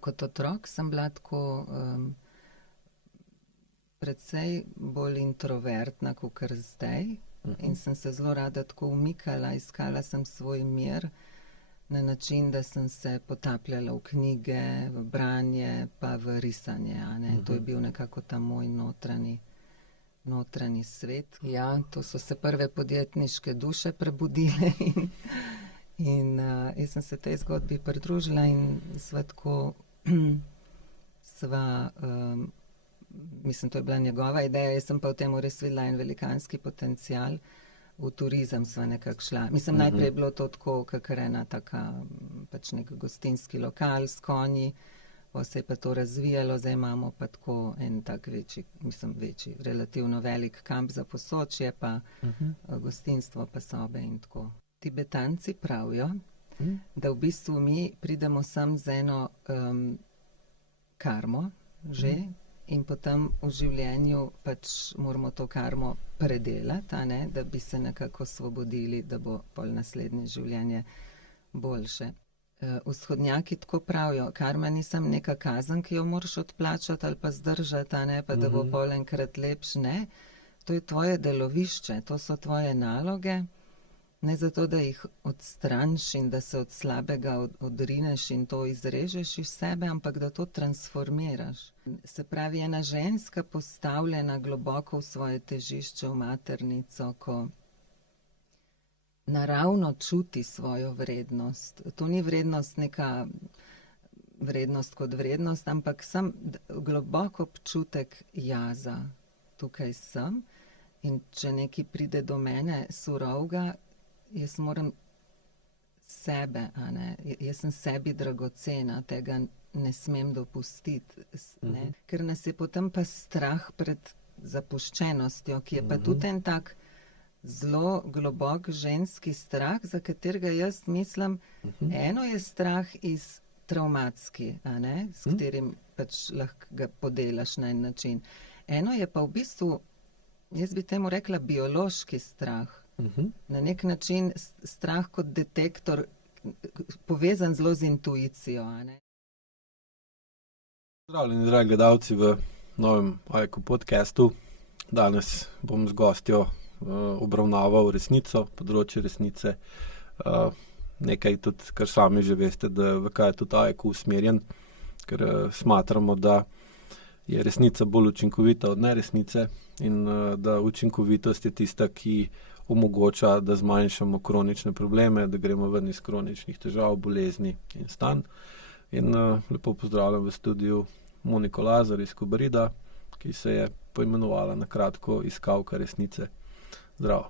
Kot otrok sem bila tako precej bolj introvertna, kakor zdaj. In sem se zelo rada tako umikala, iskala sem svoj mir na način, da sem se potapljala v knjige, v branje, pa v risanje. To je bil nekako ta moj notranji svet. Ja, to so se prve podjetniške duše prebudile in jaz sem se tej zgodbi pridružila in sva tako, mislim, to je bila njegova ideja, jaz sem pa v tem res videla en velikanski potencial. V turizem sva nekako šla. Mislim, najprej je bilo to tako, kakor ena taka, pač nek gostinski lokal s konji, pa se je pa to razvijalo, zdaj imamo pa tako en tak večji, relativno velik kamp za Posočje, pa gostinstvo, pa sobe in tako. Tibetanci pravijo, da v bistvu mi pridemo sem z eno karmo že, in potem v življenju pač moramo to karmo predelati, da bi se nekako osvobodili, da bo pol naslednje življenje boljše. Vzhodnjaki tako pravijo, karma nisem neka kazen, ki jo moraš odplačati ali pa zdržati, pa da bo pol enkrat lepš. Ne, to je tvoje delovišče, to so tvoje naloge, ne zato, da jih odstraniš in da se od slabega odrineš in to izrežeš iz sebe, ampak da to transformiraš. Se pravi, ena ženska postavljena globoko v svoje težišče, v maternico, ko naravno čuti svojo vrednost. To ni vrednost neka vrednost kot vrednost, ampak sem globoko občutek jaza. Tukaj sem in če nekaj pride do mene surovega, jaz moram sebe, jaz sem sebi dragocena, tega ne smem dopustiti. Ker nas je potem pa strah pred zapuščenostjo, ki je pa tudi en tak zelo globok ženski strah, za katerega jaz mislim, eno je strah iz travmatski, s katerim pač lahko ga podelaš na en način. Eno je pa v bistvu, jaz bi temu rekla, biološki strah. Na nek način strah kot detektor, povezan zelo z intuicijo. Pozdravljeni, dragi gledalci, v novem Ajku podcastu. Danes bom z gostjo obravnaval resnico, področje resnice. Nekaj tudi, kar sami že veste, da v kaj je tudi Ajku usmerjen, ker smatramo, da je resnica bolj učinkovita od neresnice in da učinkovitost je tista, ki omogoča, da zmanjšamo kronične probleme, da gremo ven iz kroničnih težav, bolezni in stanj. In lepo pozdravljam v studiu Moniko Lazar iz Kobarida, ki se je poimenovala na kratko Iskalka resnice. Zdravo.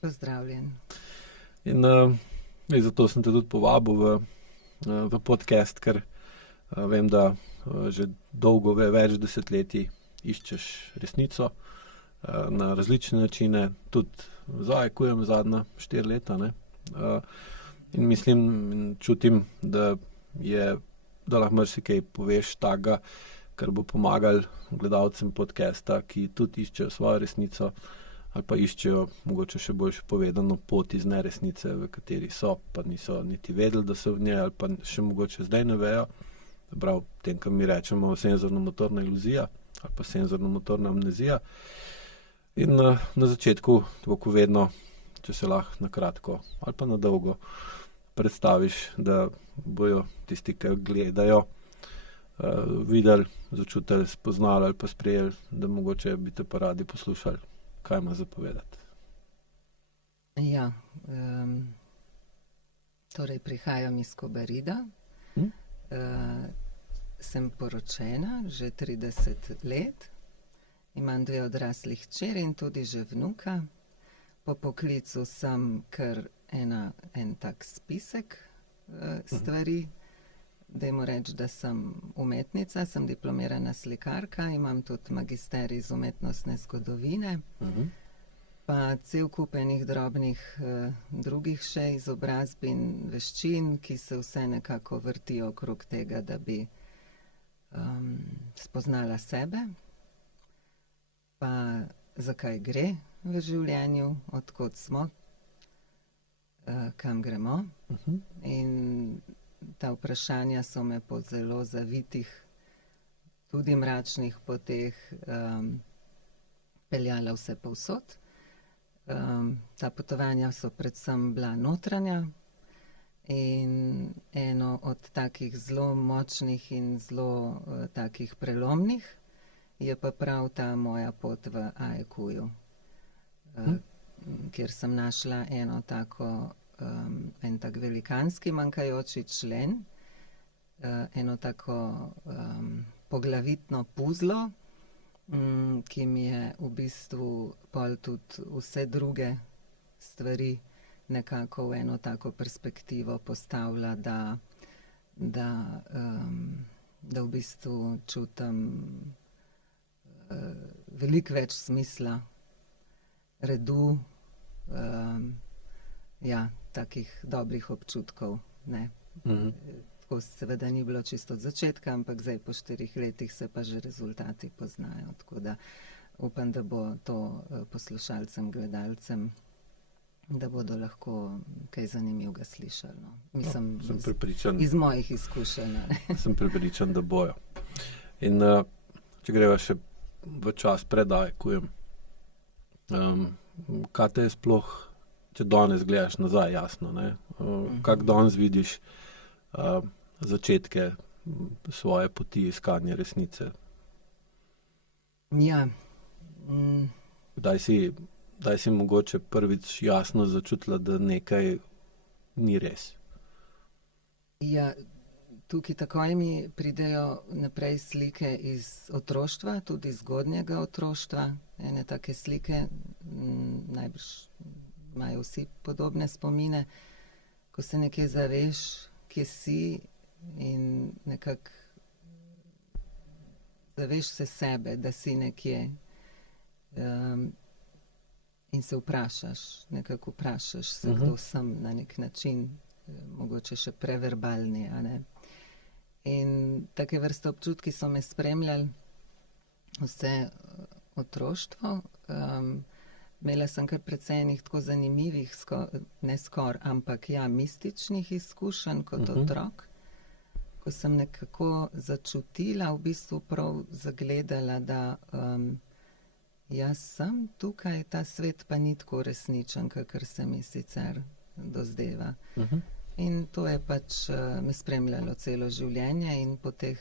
Pozdravljen. In zato sem te tudi povabil v podcast, ker vem, da že dolgo, več desetletij iščeš resnico na različne načine, tudi zajekujem zadnja 4 leta. In mislim in čutim, da lahko marsikaj poveš takega, kar bo pomagalo gledalcem podcasta, ki tudi iščejo svojo resnico ali pa iščejo, mogoče še boljše povedano, pot iz neresnice, v kateri so, pa niso niti vedeli, da so v njej, ali pa še mogoče zdaj ne vejo. Prav tem, kar mi rečemo senzorno-motorna iluzija ali pa senzorno-motorna amnezija. In na začetku, tako vedno, če se lahko na kratko ali pa na dolgo predstaviš, da bojo tisti, ki gledajo, videli, začutili, spoznali ali pa sprejeli, da mogoče bi te pa radi poslušali, kaj ima za povedati. Ja, torej prihajam iz Kobarida. Sem poročena že 30 let. Imam 2 odrasli hčeri in tudi že vnuka. Po poklicu sem kar en tak spisek stvari. Dajmo reči, da sem umetnica, sem diplomirana slikarka, imam tudi magisterij iz umetnostne zgodovine, pa cel kup enih drobnih drugih še izobrazb in veščin, ki se vse nekako vrtijo okrog tega, da bi spoznala sebe, pa zakaj gre v življenju, od kod smo, kam gremo. In ta vprašanja so me po zelo zavitih, tudi mračnih poteh peljala vse povsod. Ta potovanja so predvsem bila notranja in eno od takih zelo močnih in zelo takih prelomnih je pa prav ta moja pot v AEQ-ju, kjer sem našla en tak velikanski manjkajoči člen, eno tako poglavitno puzlo, ki mi je v bistvu pol tudi vse druge stvari nekako v eno tako perspektivo postavlja, da v bistvu čutim veliko več smisla, redu, takih dobrih občutkov, ne. Tako seveda ni bilo čisto od začetka, ampak zdaj po 4 letih se pa že rezultati poznajo, tako da upam, da bo to poslušalcem, gledalcem, da bodo lahko kaj zanimivega slišali, no. Mislim, sem prepričan, iz mojih izkušenj, ne. sem prepričan, da bojo. In če greva še v čas pred AEQ-jem, kaj te je sploh, če danes gledaš nazaj, jasno, ne? Kako danes vidiš začetke svoje poti iskanja resnice? Ja. Kdaj si mogoče prvič jasno začutila, da nekaj ni res? Ja, tukaj takoj mi pridejo naprej slike iz otroštva, tudi zgodnjega otroštva. Ene take slike, najbrž imajo vsi podobne spomine, ko se nekje zaveš, kje si in nekako zaveš se sebe, da si nekje, in se nekako vprašaš se, kdo sem na nek način, mogoče še preverbalni, a ne. In take vrste občutki so me spremljali vse otroštvo. Imela sem kar precej enih tako zanimivih, ampak mističnih izkušenj kot otrok, ko sem nekako začutila, v bistvu prav zagledala, da jaz sem tukaj, ta svet pa ni tako resničen, kakor se mi sicer dozdeva. In to je pač me spremljalo celo življenje in po teh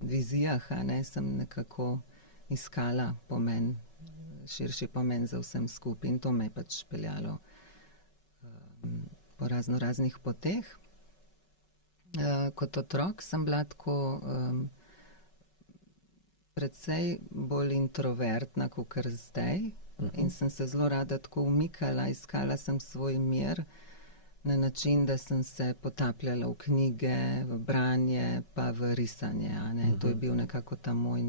vizijah, a ne, sem nekako iskala pomen, širši pomen za vsem skupaj in to me je pač peljalo po raznih poteh. Kot otrok sem bila tako precej bolj introvertna kakor zdaj in sem se zelo rada tako umikala, iskala sem svoj mir na način, da sem se potapljala v knjige, v branje pa v risanje, a ne. To je bil nekako ta moj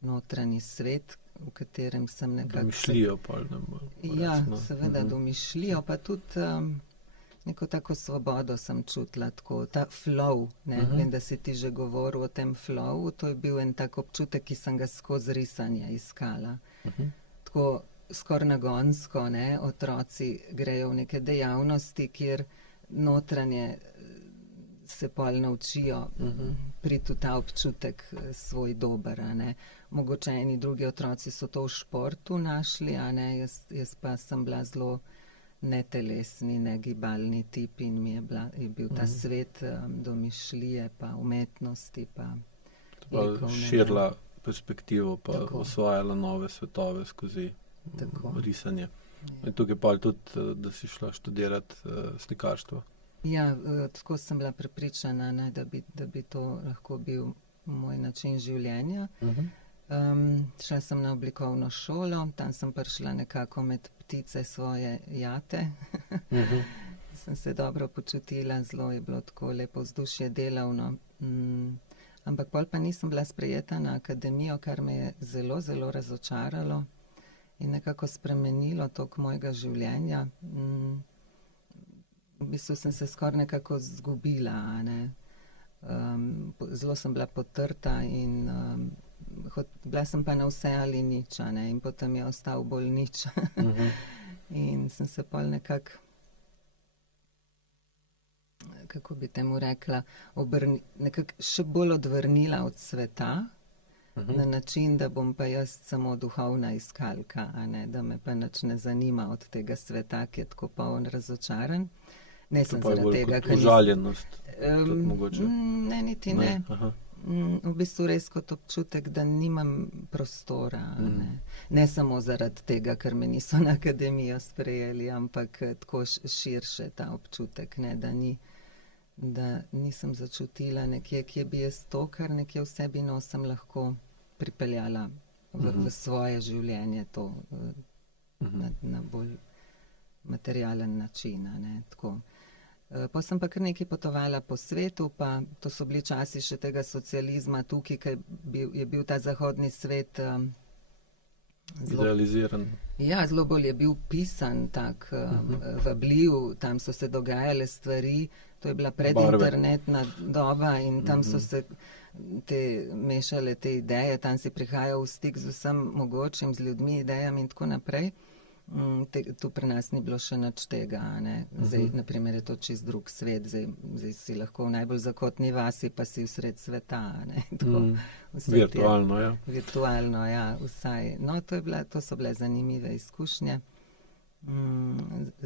notranji svet, v katerem sem nekako... Domišljijo pol, ne bo. Ja, seveda domišljijo, pa tudi neko tako svobodo sem čutila, tako ta flow, ne, vem, da si ti že govoril o tem flowu, to je bil en tak občutek, ki sem ga skozi risanje iskala. Tako skoraj nagonsko, ne, otroci grejo v neke dejavnosti, kjer notranje se pol naučijo priti v ta občutek svoj dober, a ne. Mogoče eni drugi otroci so to v športu našli, a ne, jaz pa sem bila zelo netelesni, negibalni tip in mi je bil ta svet domišljije pa umetnosti pa širila perspektivo pa osvajala nove svetove skozi risanje. In tukaj pa tudi, da si šla študirati slikarstvo. Ja, tako sem bila prepričana, ne, da bi to lahko bil moj način življenja. Šla sem na oblikovno šolo, tam sem prišla nekako med ptice svoje jate. Sem se dobro počutila, zelo je bilo tako lepo vzdušje, delavno. Ampak pol pa nisem bila sprejeta na akademijo, kar me je zelo, zelo razočaralo in nekako spremenilo tok mojega življenja. V bistvu sem se skoraj nekako izgubila, a ne. Zelo sem bila potrta in bila sem pa na vse ali nič, a ne, in potem je ostal bolj nič. In sem se pol nekako kako bi temu rekla, nekako še bolj odvrnila od sveta, na način, da bom pa jaz samo duhovna iskalka, a ne, da me pa nič ne zanima od tega sveta, ki je tako poln razočaran. Ne sem zaradi tega, ker užaljenost, mogoče. Ne, niti ne. V bistvu res kot občutek, da nimam prostora. Ne samo zaradi tega, ker me niso na akademijo sprejeli, ampak tako širše ta občutek, ne, da nisem začutila nekje, kje bi jaz to, kar nekje v sebi nosim, lahko pripeljala v svoje življenje, to na bolj materialen način, ne, tako. Pa sem pa kar nekaj potovala po svetu, pa to so bili časi še tega socializma tukaj, ker je bil ta zahodni svet idealiziran. Ja, zelo bolj je bil pisan, tak vabljiv, tam so se dogajale stvari, to je bila predinternetna doba in tam so se mešale te ideje, tam si prihajal v stik z vsem mogočim, z ljudmi, idejami in tako naprej. Tu pri nas ni bilo še nič tega, ne. Zdaj, na primer, je to čist drug svet, zdaj si lahko v najbolj zakotni vasi, pa si vsred sveta, ne. Tako, virtualno, ja. Virtualno, ja, vsaj. No, to so bile zanimive izkušnje.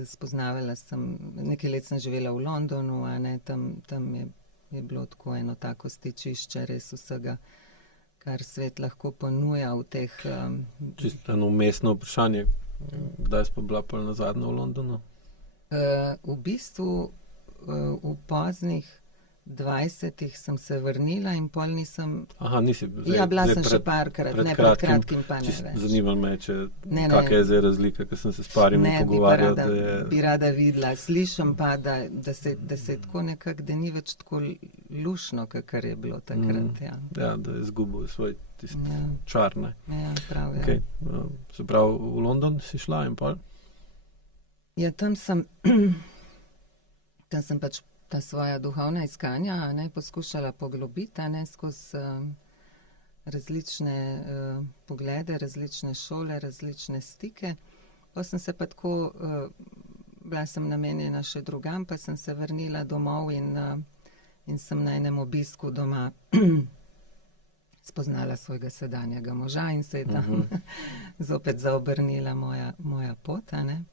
Spoznavala sem, nekaj let sem živela v Londonu, a ne, tam je bilo tako eno tako stičišče res vsega, kar svet lahko ponuja v teh... Čisto eno umestno vprašanje. Kdaj si pa bila pol nazadnje v Londonu? V bistvu v poznih 20-ih sem se vrnila in pol nisem... Aha, nisi... Ja, bila sem še parkrat, ne, pred kratkim pa ne več. Zanimalo me, kakšna je zdaj razlika, ker sem se s parimi pogovarjala, da je... bi rada videla. Slišim pa, da se je tako nekako, da ni več tako lušno, kakor je bilo takrat, ja. Ja, da je izgubil svoj tisti čar, ne. Ja, prav, ja. Okay. Se pravi, v London si šla in pol? Ja, tam sem pač ta svoja duhovna iskanja, ne, poskušala poglobiti, ne, skozi različne poglede, različne šole, različne stike. Pa sem se pa tako, bila sem namenjena še drugam, pa sem se vrnila domov in sem na enem obisku doma spoznala svojega sedanjega moža in se je tam zopet zaobrnila moja pot, a ne.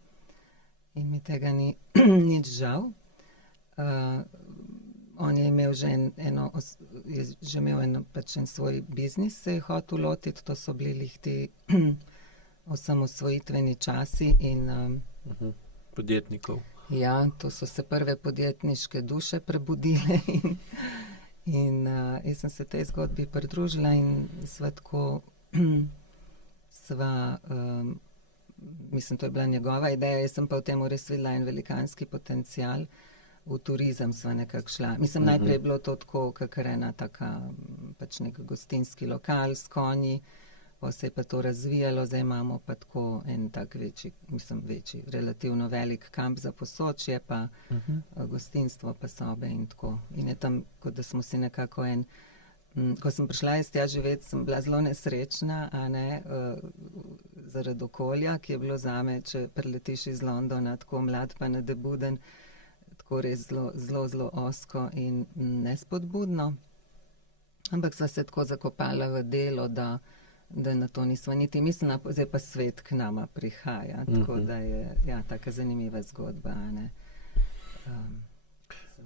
In mi tega ni nič žal. On je imel že pač en svoj biznis, se je hotel lotiti, to so bili ti osamosvojitveni časi in... Podjetnikov. Ja, to so se prve podjetniške duše prebudile in jaz sem se tej zgodbi pridružila in sva tako, mislim, to je bila njegova ideja, jaz sem pa v tem res videla en velikanski potencial. V turizem sva nekako šla. Mislim, najprej je bilo to tako, kakor ena taka, pač nek gostinski lokal s konji, pa se je pa to razvijalo, zdaj imamo pa tako en tak večji, relativno velik kamp za Posočje, pa gostinstvo, pa sobe in tako. In je tam, kot da smo si nekako ko sem prišla iz tja živeti, sem bila zelo nesrečna, a ne, zaradi okolja, ki je bilo zame, če preletiš iz Londona, tako mlad pa nadebuden, tako res zelo ozko in nespodbudno. Ampak sva se tako zakopala v delo, da na to nisva niti mislila, zdaj pa svet k nama prihaja. Tako da je taka zanimiva zgodba, ne, se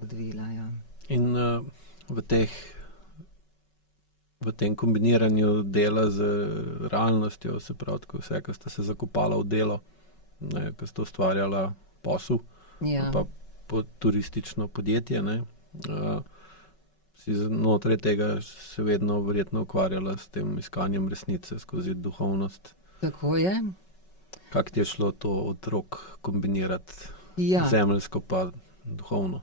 odvila, ja. In v tem kombiniranju dela z realnostjo, se pravi, tako vse, ko ste se zakopala v delo, ne, ko ste ustvarjala posel, pa turistično podjetje, ne, si znotraj tega se vedno verjetno ukvarjala s tem iskanjem resnice skozi duhovnost. Tako je. Kako ti je šlo to od rok kombinirati zemeljsko pa duhovno?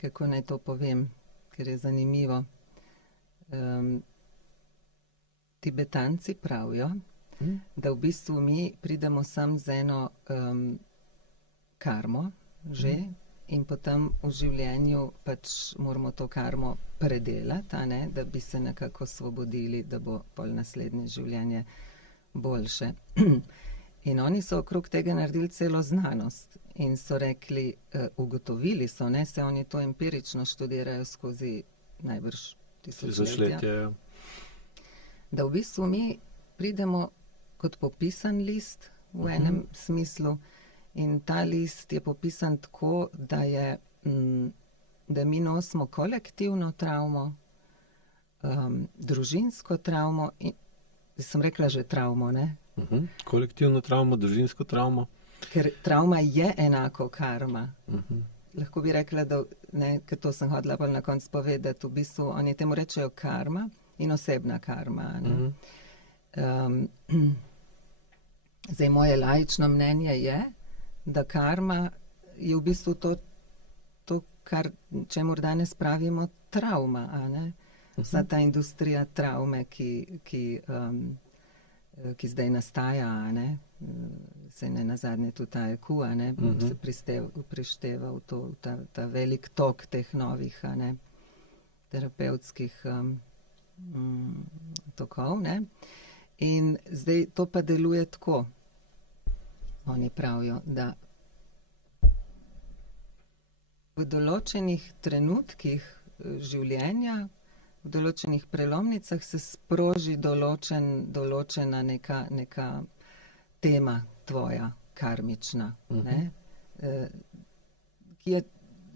Kako naj to povem, ker je zanimivo. Tibetanci pravijo, da v bistvu mi pridemo sem z eno karmo že in potem v življenju pač moramo to karmo predelati, a ne, da bi se nekako osvobodili, da bo pol naslednje življenje boljše. In oni so okrog tega naredili celo znanost in so rekli, ugotovili so, ne, se oni to empirično študirajo skozi najbrž tisočletja, da v bistvu mi pridemo kot popisan list v enem smislu in ta list je popisan tako, da mi nosimo kolektivno travmo, družinsko travmo in sem rekla že travmo, ne? Kolektivno travmo, družinsko travmo. Ker travma je enako karma. Lahko bi rekla, da, ne, ker to sem hodila bolj na koncu povedati, v bistvu oni temu rečejo karma in osebna karma. Ne? Zdaj, moje laično mnenje je, da karma je v bistvu to kar, čemur danes pravimo travma, a ne? Vsa ta industrija travme, ki zdaj nastaja, a ne? Se ne nazadnje tudi ta EQ, a ne? Se prišteva v to, ta velik tok teh novih, a ne? Terapevtskih tokov, ne? In zdaj to pa deluje tako. Oni pravijo, da v določenih trenutkih življenja, v določenih prelomnicah se sproži določena neka tema tvoja, karmična, ne? Ki je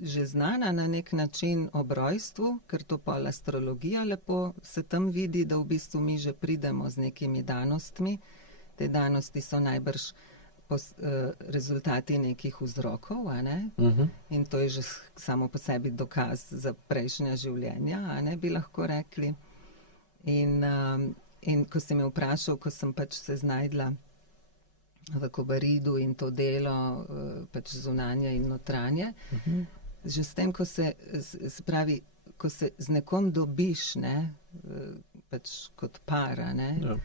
že znana na nek način ob rojstvu, ker to pol astrologija lepo se tam vidi, da v bistvu mi že pridemo z nekimi danostmi. Te danosti so najbrž rezultati nekih vzrokov, a ne? In to je že samo po sebi dokaz za prejšnja življenja, a ne, bi lahko rekli. In ko si me vprašal, ko sem pač se znajdla v Kobaridu in to delo, pač zunanje in notranje, že s tem, ko se pravi, ko se z nekom dobiš, ne, pač kot para, ne,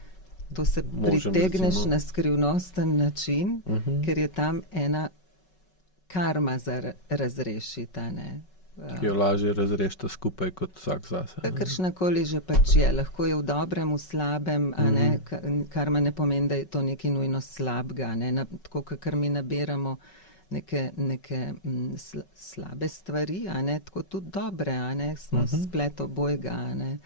to se pritegneš na skrivnosten način, ker je tam ena karma za razrešiti, ne. Ki jo lažje razrešiti skupaj kot vsak zase. Kakršnakoli že pač je. Lahko je v dobrem, v slabem, a ne. Karma ne pomeni, da je to nekaj nujno slabega, ne. Tako, kakor mi nabiramo neke slabe stvari, a ne, tako tudi dobre, a ne, smo splet obojega, a ne.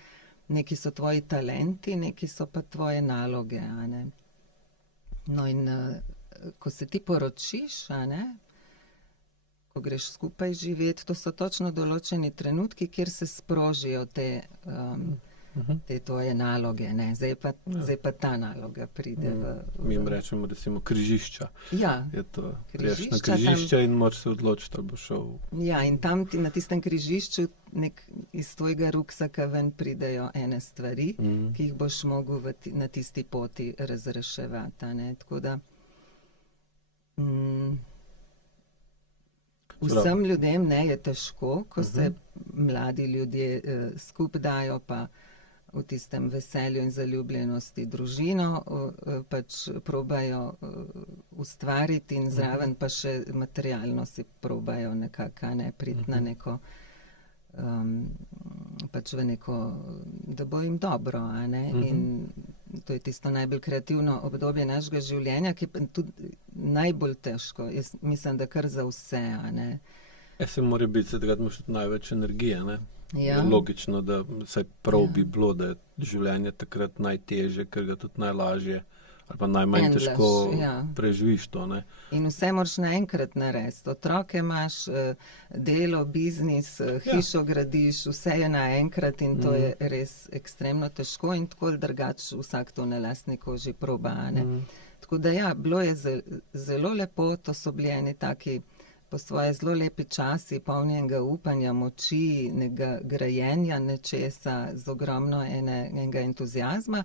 Neki so tvoji talenti, neki so pa tvoje naloge, a ne. No in ko se ti poročiš, a ne, ko greš skupaj živeti, to so točno določeni trenutki, kjer se sprožijo te tvoje naloge, ne. Zdaj pa ta naloga pride v... Mi jim rečemo recimo križišča. Ja, je to, križišča. Na križišče in moraš se odločiti, ali bo šel. Ja, in tam ti na tistem križišču iz tvojega ruksaka ven pridejo ene stvari, ki jih boš mogel na tisti poti razreševati, a ne. Tako da vsem ljudem, ne, je težko, ko se mladi ljudje skupaj dajo, pa v tistem veselju in zaljubljenosti družino pač probajo ustvariti in zraven pa še materialno si probajo nekako, ne, priti na neko pač v neko, da bo jim dobro, a ne, in to je tisto najbolj kreativno obdobje našega življenja, ki je tudi najbolj težko, jaz mislim, da kar za vse, a ne. Se mora biti, takrat imaš tudi največ energije, ne. Ja. Logično, da vsaj prav bi bilo, da je življenje takrat najtežje, ker ga tudi najlažje ali pa najmanj težko preživiš to, ne. In vse moraš naenkrat narediti. Otroke imaš, delo, biznis, hišo gradiš, vse je naenkrat in to je res ekstremno težko in tako ali drugače vsak to na lastni koži proba, ne. Tako da ja, bilo je zelo lepo, to so bili eni taki po svoje zelo lepi časi, polnjenega upanja, moči, nekega grajenja nečesa, z ogromno enega entuziazma.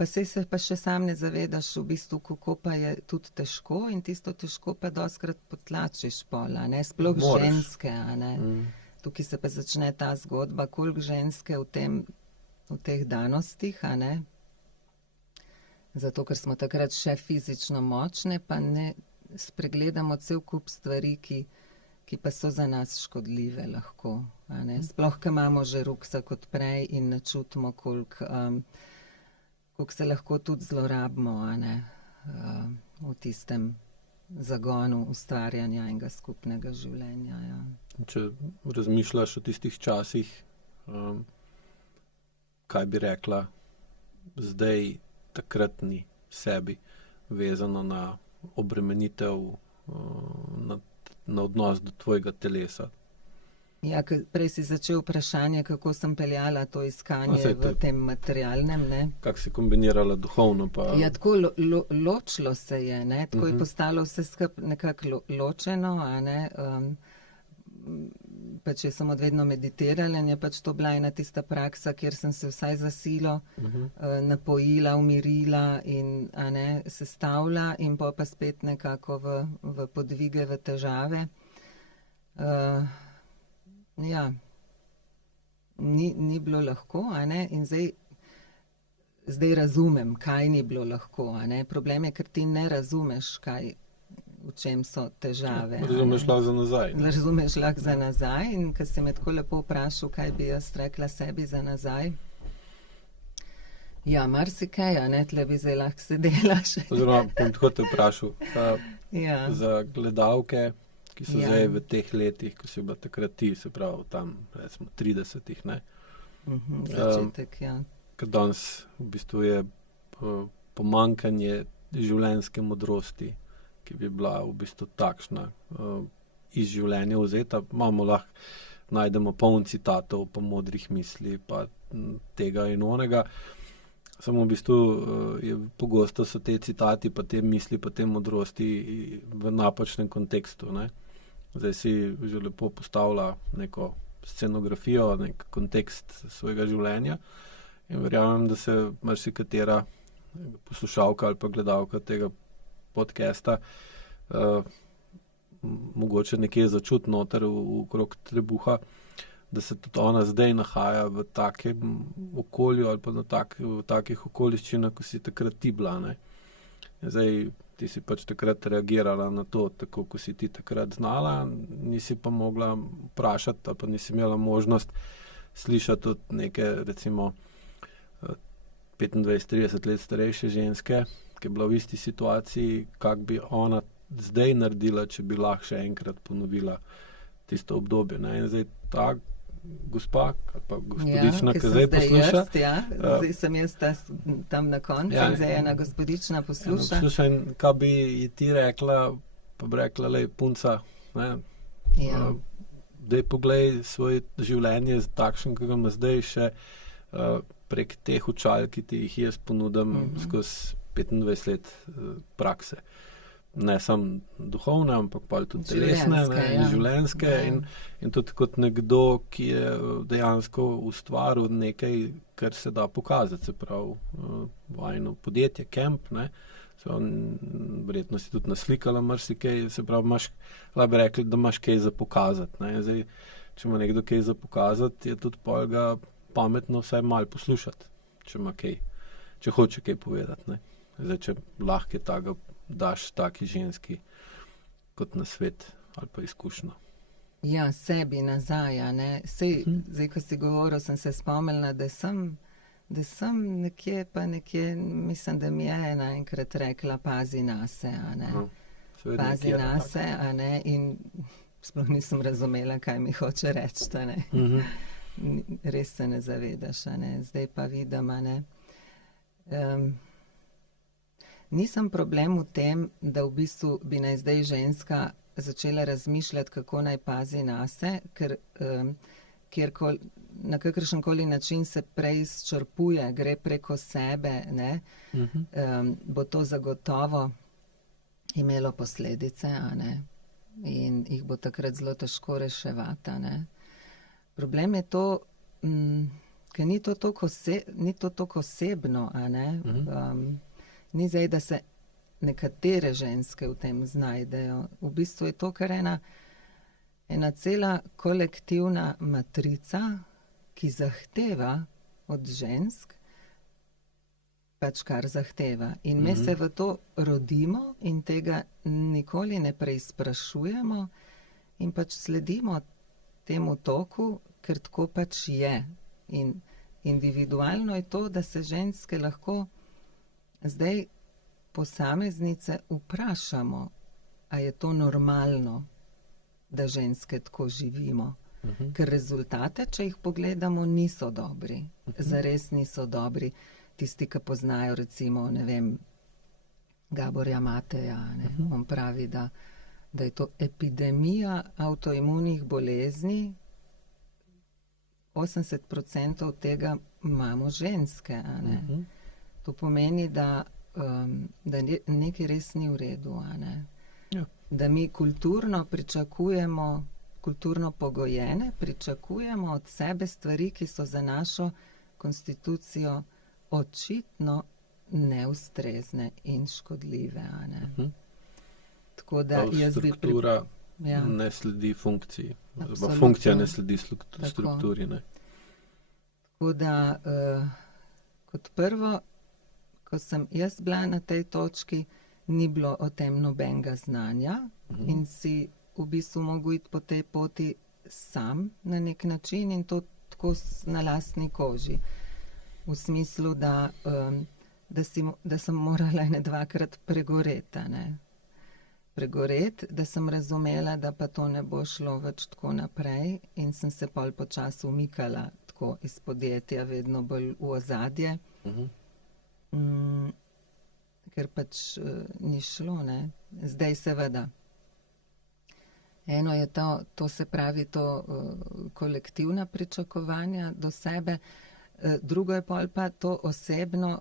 Pa se pa še sam ne zavedaš v bistvu, kako pa je tudi težko in tisto težko pa dostikrat potlačiš pol, a ne, sploh ženske, a ne. Tukaj se pa začne ta zgodba, koliko ženske v teh danostih, a ne. Zato, ker smo takrat še fizično močne, pa ne spregledamo cel kup stvari, ki pa so za nas škodljive lahko, a ne. Sploh, ko imamo že ruksak kot prej in ne čutimo, koliko se lahko tudi zlorabimo, a ne. v tistem zagonu ustvarjanja enega skupnega življenja. Ja. Če razmišljaš o tistih časih, kaj bi rekla zdaj takratni sebi, vezano na obremenitev, na odnos do tvojega telesa? Ja, prej si začel vprašanje, kako sem peljala to iskanje v tem materialnem, ne? Kako si kombinirala duhovno pa... Ja, tako ločilo se je, ne? Tako je postalo vse skupaj nekako ločeno, a ne? Pač jaz sem vedno meditirala in je pač to bila ena tista praksa, kjer sem se vsaj za silo napojila, umirila in a ne, sestavila in pa spet nekako v podvige, v težave. Ja, ni bilo lahko, a ne, in zdaj razumem, kaj ni bilo lahko, a ne. Problem je, ker ti ne razumeš, v čem so težave. Razumeš lahko za nazaj. Razumeš lahko za nazaj in ko si me tako lepo vprašal, kaj bi jaz rekla sebi za nazaj. Ja, marsikaj, a ne, tle bi zdaj lahko sedela še. Oziroma, bom tako te vprašal, za gledalke, ki so zdaj v teh letih, ko si bila takrat ti, se pravi tam, recimo 30-ih, ne? Začetek, ja. Ker danes v bistvu je pomanjkanje življenjske modrosti, ki bi bila v bistvu takšna iz življenja vzeta. Najdemo poln citatov, pa modrih misli, pa tega in onega. Samo v bistvu pogosto so te citati, pa te misli, pa te modrosti v napačnem kontekstu, ne. Zdaj si že lepo postavila neko scenografijo, nek kontekst svojega življenja in verjamem, da se marsikatera poslušalka ali pa gledalka tega podcasta mogoče nekje začuti noter okrog trebuha, da se tudi ona zdaj nahaja v takem okolju ali pa v takih okoliščinah, ko si takrat ti bila, ne. Zdaj, ti si pač takrat reagirala na to, tako ko si ti takrat znala, nisi pa mogla vprašati, ali pa nisi imela možnost slišati od neke, recimo, 25-30 let starejše ženske, ki je bila v isti situaciji, kako bi ona zdaj naredila, če bi lahko še enkrat ponovila tisto obdobje, ne. In zdaj ta gospa, ali pa gospodična, ki zdaj posluša. Zdaj sem jaz tam na koncu in zdaj ena gospodična posluša. Posluša in kaj bi ji ti rekla, pa bi rekla, lej, punca, ne, daj poglej svoje življenje takšen, ki ga ima zdaj še prek teh očal, ki ti jih jaz ponudim skozi 25 let prakse. Ne samo duhovne, ampak pa tudi telesne, življenjske in tudi kot nekdo, ki je dejansko ustvaril nekaj, kar se da pokazati, se pravi vajino podjetje, Kemp, ne, verjetno si tudi naslikala marsikaj, se pravi, lahko bi rekli, da imaš kaj za pokazati, ne. Zdaj, če ima nekdo kaj za pokazati, je tudi pol ga pametno vsaj malo poslušati, če ima kaj, če hoče kaj povedati, ne. Zdaj, če lahko je tako daš taki ženski kot na svet ali pa izkušnjo. Ja, sebi nazaj, a ne. Zdaj, ko si govoril, sem se spomnila, da sem nekje, mislim, da mi je ena enkrat rekla, pazi nase, a ne. Pazi nase, a ne, in sploh nisem razumela, kaj mi hoče reči, a ne. Res se ne zavedaš, a ne. Zdaj pa vidim, a ne. Nisem problem v tem, da v bistvu bi naj zdaj ženska začela razmišljati, kako naj pazi nase, ker na kakršenkoli način se prej izčrpuje, gre preko sebe, ne, bo to zagotovo imelo posledice, a ne, in jih bo takrat zelo težko reševati, a ne. Problem je to, ker ni to toliko osebno, a ne, ni zdaj, da se nekatere ženske v tem znajdejo. V bistvu je to kar ena cela kolektivna matrica, ki zahteva od žensk, pač kar zahteva. In me se v to rodimo in tega nikoli ne preizprašujemo in pač sledimo temu toku, ker tako pač je. In individualno je to, da se ženske lahko zdaj posameznice vprašamo, a je to normalno, da ženske tako živimo. Ker rezultate, če jih pogledamo, niso dobri. Zares niso dobri. Tisti, ki poznajo recimo, ne vem, Gaborja Mateja, ne? On pravi, da je to epidemija avtoimunih bolezni, 80% tega imamo ženske, a ne? To pomeni, da nekaj res ni v redu, a ne? Ja. Da mi kulturno pogojene, pričakujemo od sebe stvari, ki so za našo konstitucijo očitno neustrezne in škodljive, a ne? Tako da jaz bi... Struktura ne sledi funkciji. Absolutno. Funkcija ne sledi strukturi, ne. Tako da, kot prvo, ko sem jaz bila na tej točki, ni bilo o tem nobenega znanja in si v bistvu mogel iti po tej poti sam na nek način in to tako na lastni koži. V smislu, da sem morala ene dvakrat pregoreti, ne. Pregoreti, da sem razumela, da pa to ne bo šlo več tako naprej in sem se pol počasi umikala tako iz podjetja vedno bolj v ozadje. Ker pač ni šlo, ne. Zdaj seveda. Eno je to se pravi, to kolektivna pričakovanja do sebe, drugo je pol pa to osebno,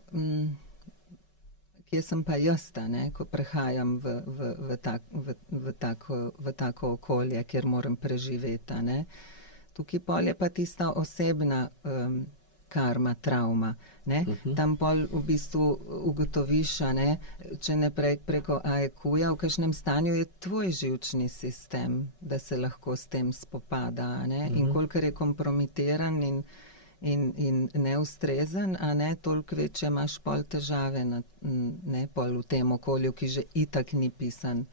kje sem pa jaz, ne, ko prehajam v tako okolje, kjer moram preživeti, ne. Tukaj pol je pa tista osebna karma, travma, ne. Tam pol v bistvu ugotoviš, ne, če ne preko AEQ-ja, v kakšnem stanju je tvoj živčni sistem, da se lahko s tem spopada, ne. In kolikor je kompromitiran in neustrezen, a ne, toliko večje imaš pol težave ne, pol v tem okolju, ki že itak ni pisan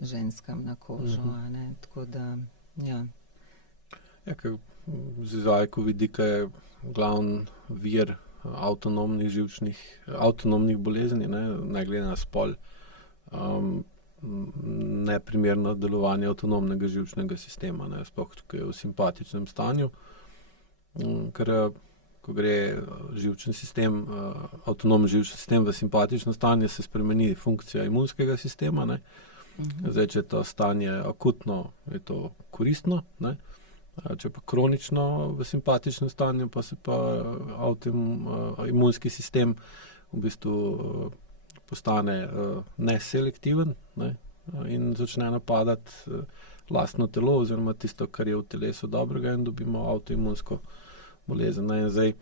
ženskam na kožo, a ne. Tako da, ja. Ja, ker z AEQ vidika je glavni vir avtonomnih bolezni, ne glede na spol, neprimerno delovanje avtonomnega živčnega sistema, ne, sploh tukaj v simpatičnem stanju, ker ko gre živčni sistem, avtonomni živčni sistem v simpatično stanje, se spremeni funkcija imunskega sistema, ne. Zdaj, če je to stanje akutno, je to koristno, ne. Če pa kronično v simpatičnem stanju, pa se pa imunski sistem v bistvu postane neselektiven, ne, in začne napadati lastno telo oziroma tisto, kar je v telesu dobrega in dobimo avtoimunsko bolezen. In zdaj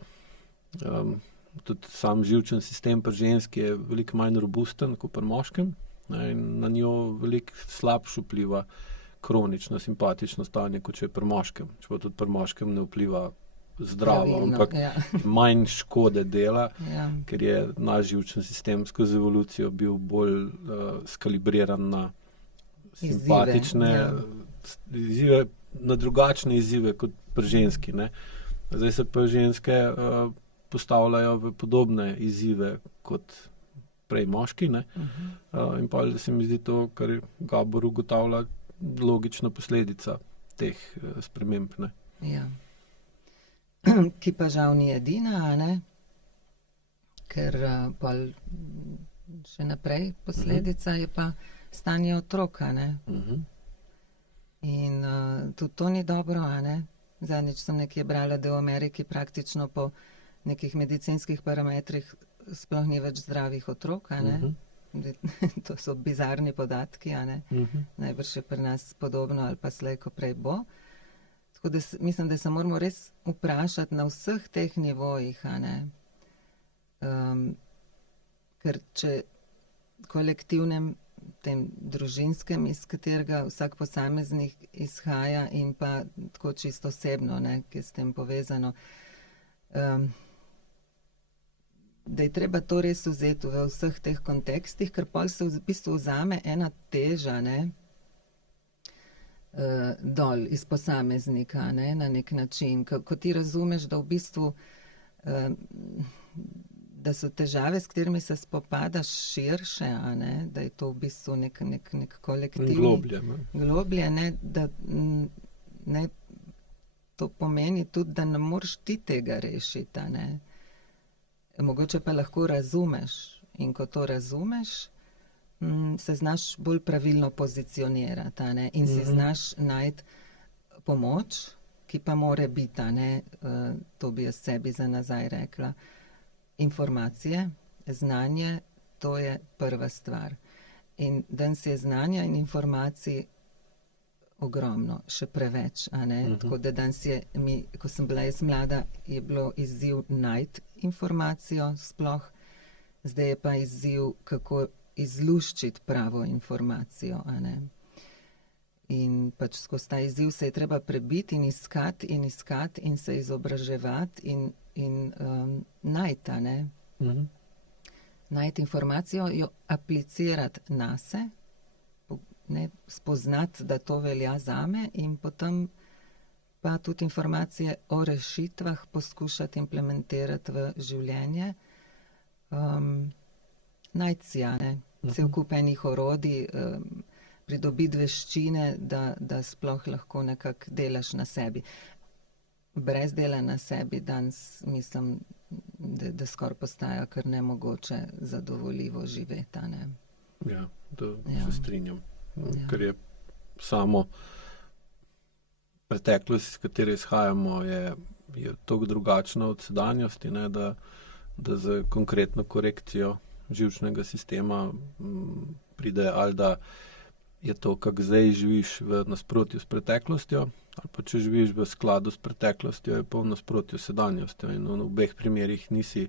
tudi sam živčen sistem pri ženski je veliko manj robusten kot pri moškem, ne, in na njo veliko slabše vpliva kronično simpatično stanje, kot če je pri moškem. Čeprav tudi pri moškem ne vpliva zdravo, ampak manj škode dela, ker je naš živčen sistem skozi evolucijo bil bolj skalibriran na simpatične izzive, na drugačne izzive kot pri ženski, ne. Zdaj se pa ženske postavljajo v podobne izzive kot prej moški, ne. In pa se mi zdi to, kar Gabor ugotavlja, logična posledica teh sprememb, ne. Ja. Ki pa žal ni edina, a ne? Ker pol še naprej posledica je pa stanje otroka, ne. In tudi to ni dobro, a ne. Zadnjič sem nekje brala, da v Ameriki praktično po nekih medicinskih parametrih sploh ni več zdravih otrok, a ne. To so bizarni podatki, a ne. Najbrž je pri nas podobno ali pa slej ko prej bo. Tako da mislim, da se moramo res vprašati na vseh teh nivojih, a ne. Ker če kolektivnem, tem družinskem, iz katerega vsak posameznik izhaja in pa tako čisto osebno, ne, ki je s tem povezano, da je treba to res vzeti v vseh teh kontekstih, ker pol se v bistvu vzame ena teža, ne, dol iz posameznika, ne, na nek način, ko ti razumeš, da v bistvu da so težave, s katerimi se spopadaš, širše, a ne, da je to v bistvu nek kolektivni... Globlje. Globlje, ne, da ne, to pomeni tudi, da ne moreš ti tega rešiti, a ne. Mogoče pa lahko razumeš in ko to razumeš, se znaš bolj pravilno pozicionirati, a ne, in si znaš najti pomoč, ki pa more biti, a ne, to bi jaz sebi za nazaj rekla. Informacije, znanje, to je prva stvar. In danes je znanja in informacij ogromno, še preveč, a ne. Tako da danes je ko sem bila jaz mlada, je bilo izziv najti informacijo sploh, zdaj je pa izziv, kako izluščiti pravo informacijo, a ne. In pač skozi ta izziv se je treba prebiti in iskati in se izobraževati in najti, a ne. Najti informacijo, jo aplicirati nase, ne, spoznati, da to velja zame in potem pa tudi informacije o rešitvah poskušati implementirati v življenje. Najti si, a ne, cel kup enih orodij, pridobiti veščine, da sploh lahko nekako delaš na sebi. Brez dela na sebi danes mislim, da skoraj postaja kar nemogoče zadovoljivo živeti, a ne. Ja, da se strinjam. Ker je samo preteklost, iz katere izhajamo, je toliko drugačna od sedanjosti, ne, da za konkretno korekcijo živčnega sistema pride ali da je to, kako zdaj živiš v nasprotju s preteklostjo, ali pa če živiš v skladu s preteklostjo, je pa v nasprotju s sedanjostjo in v obeh primerih nisi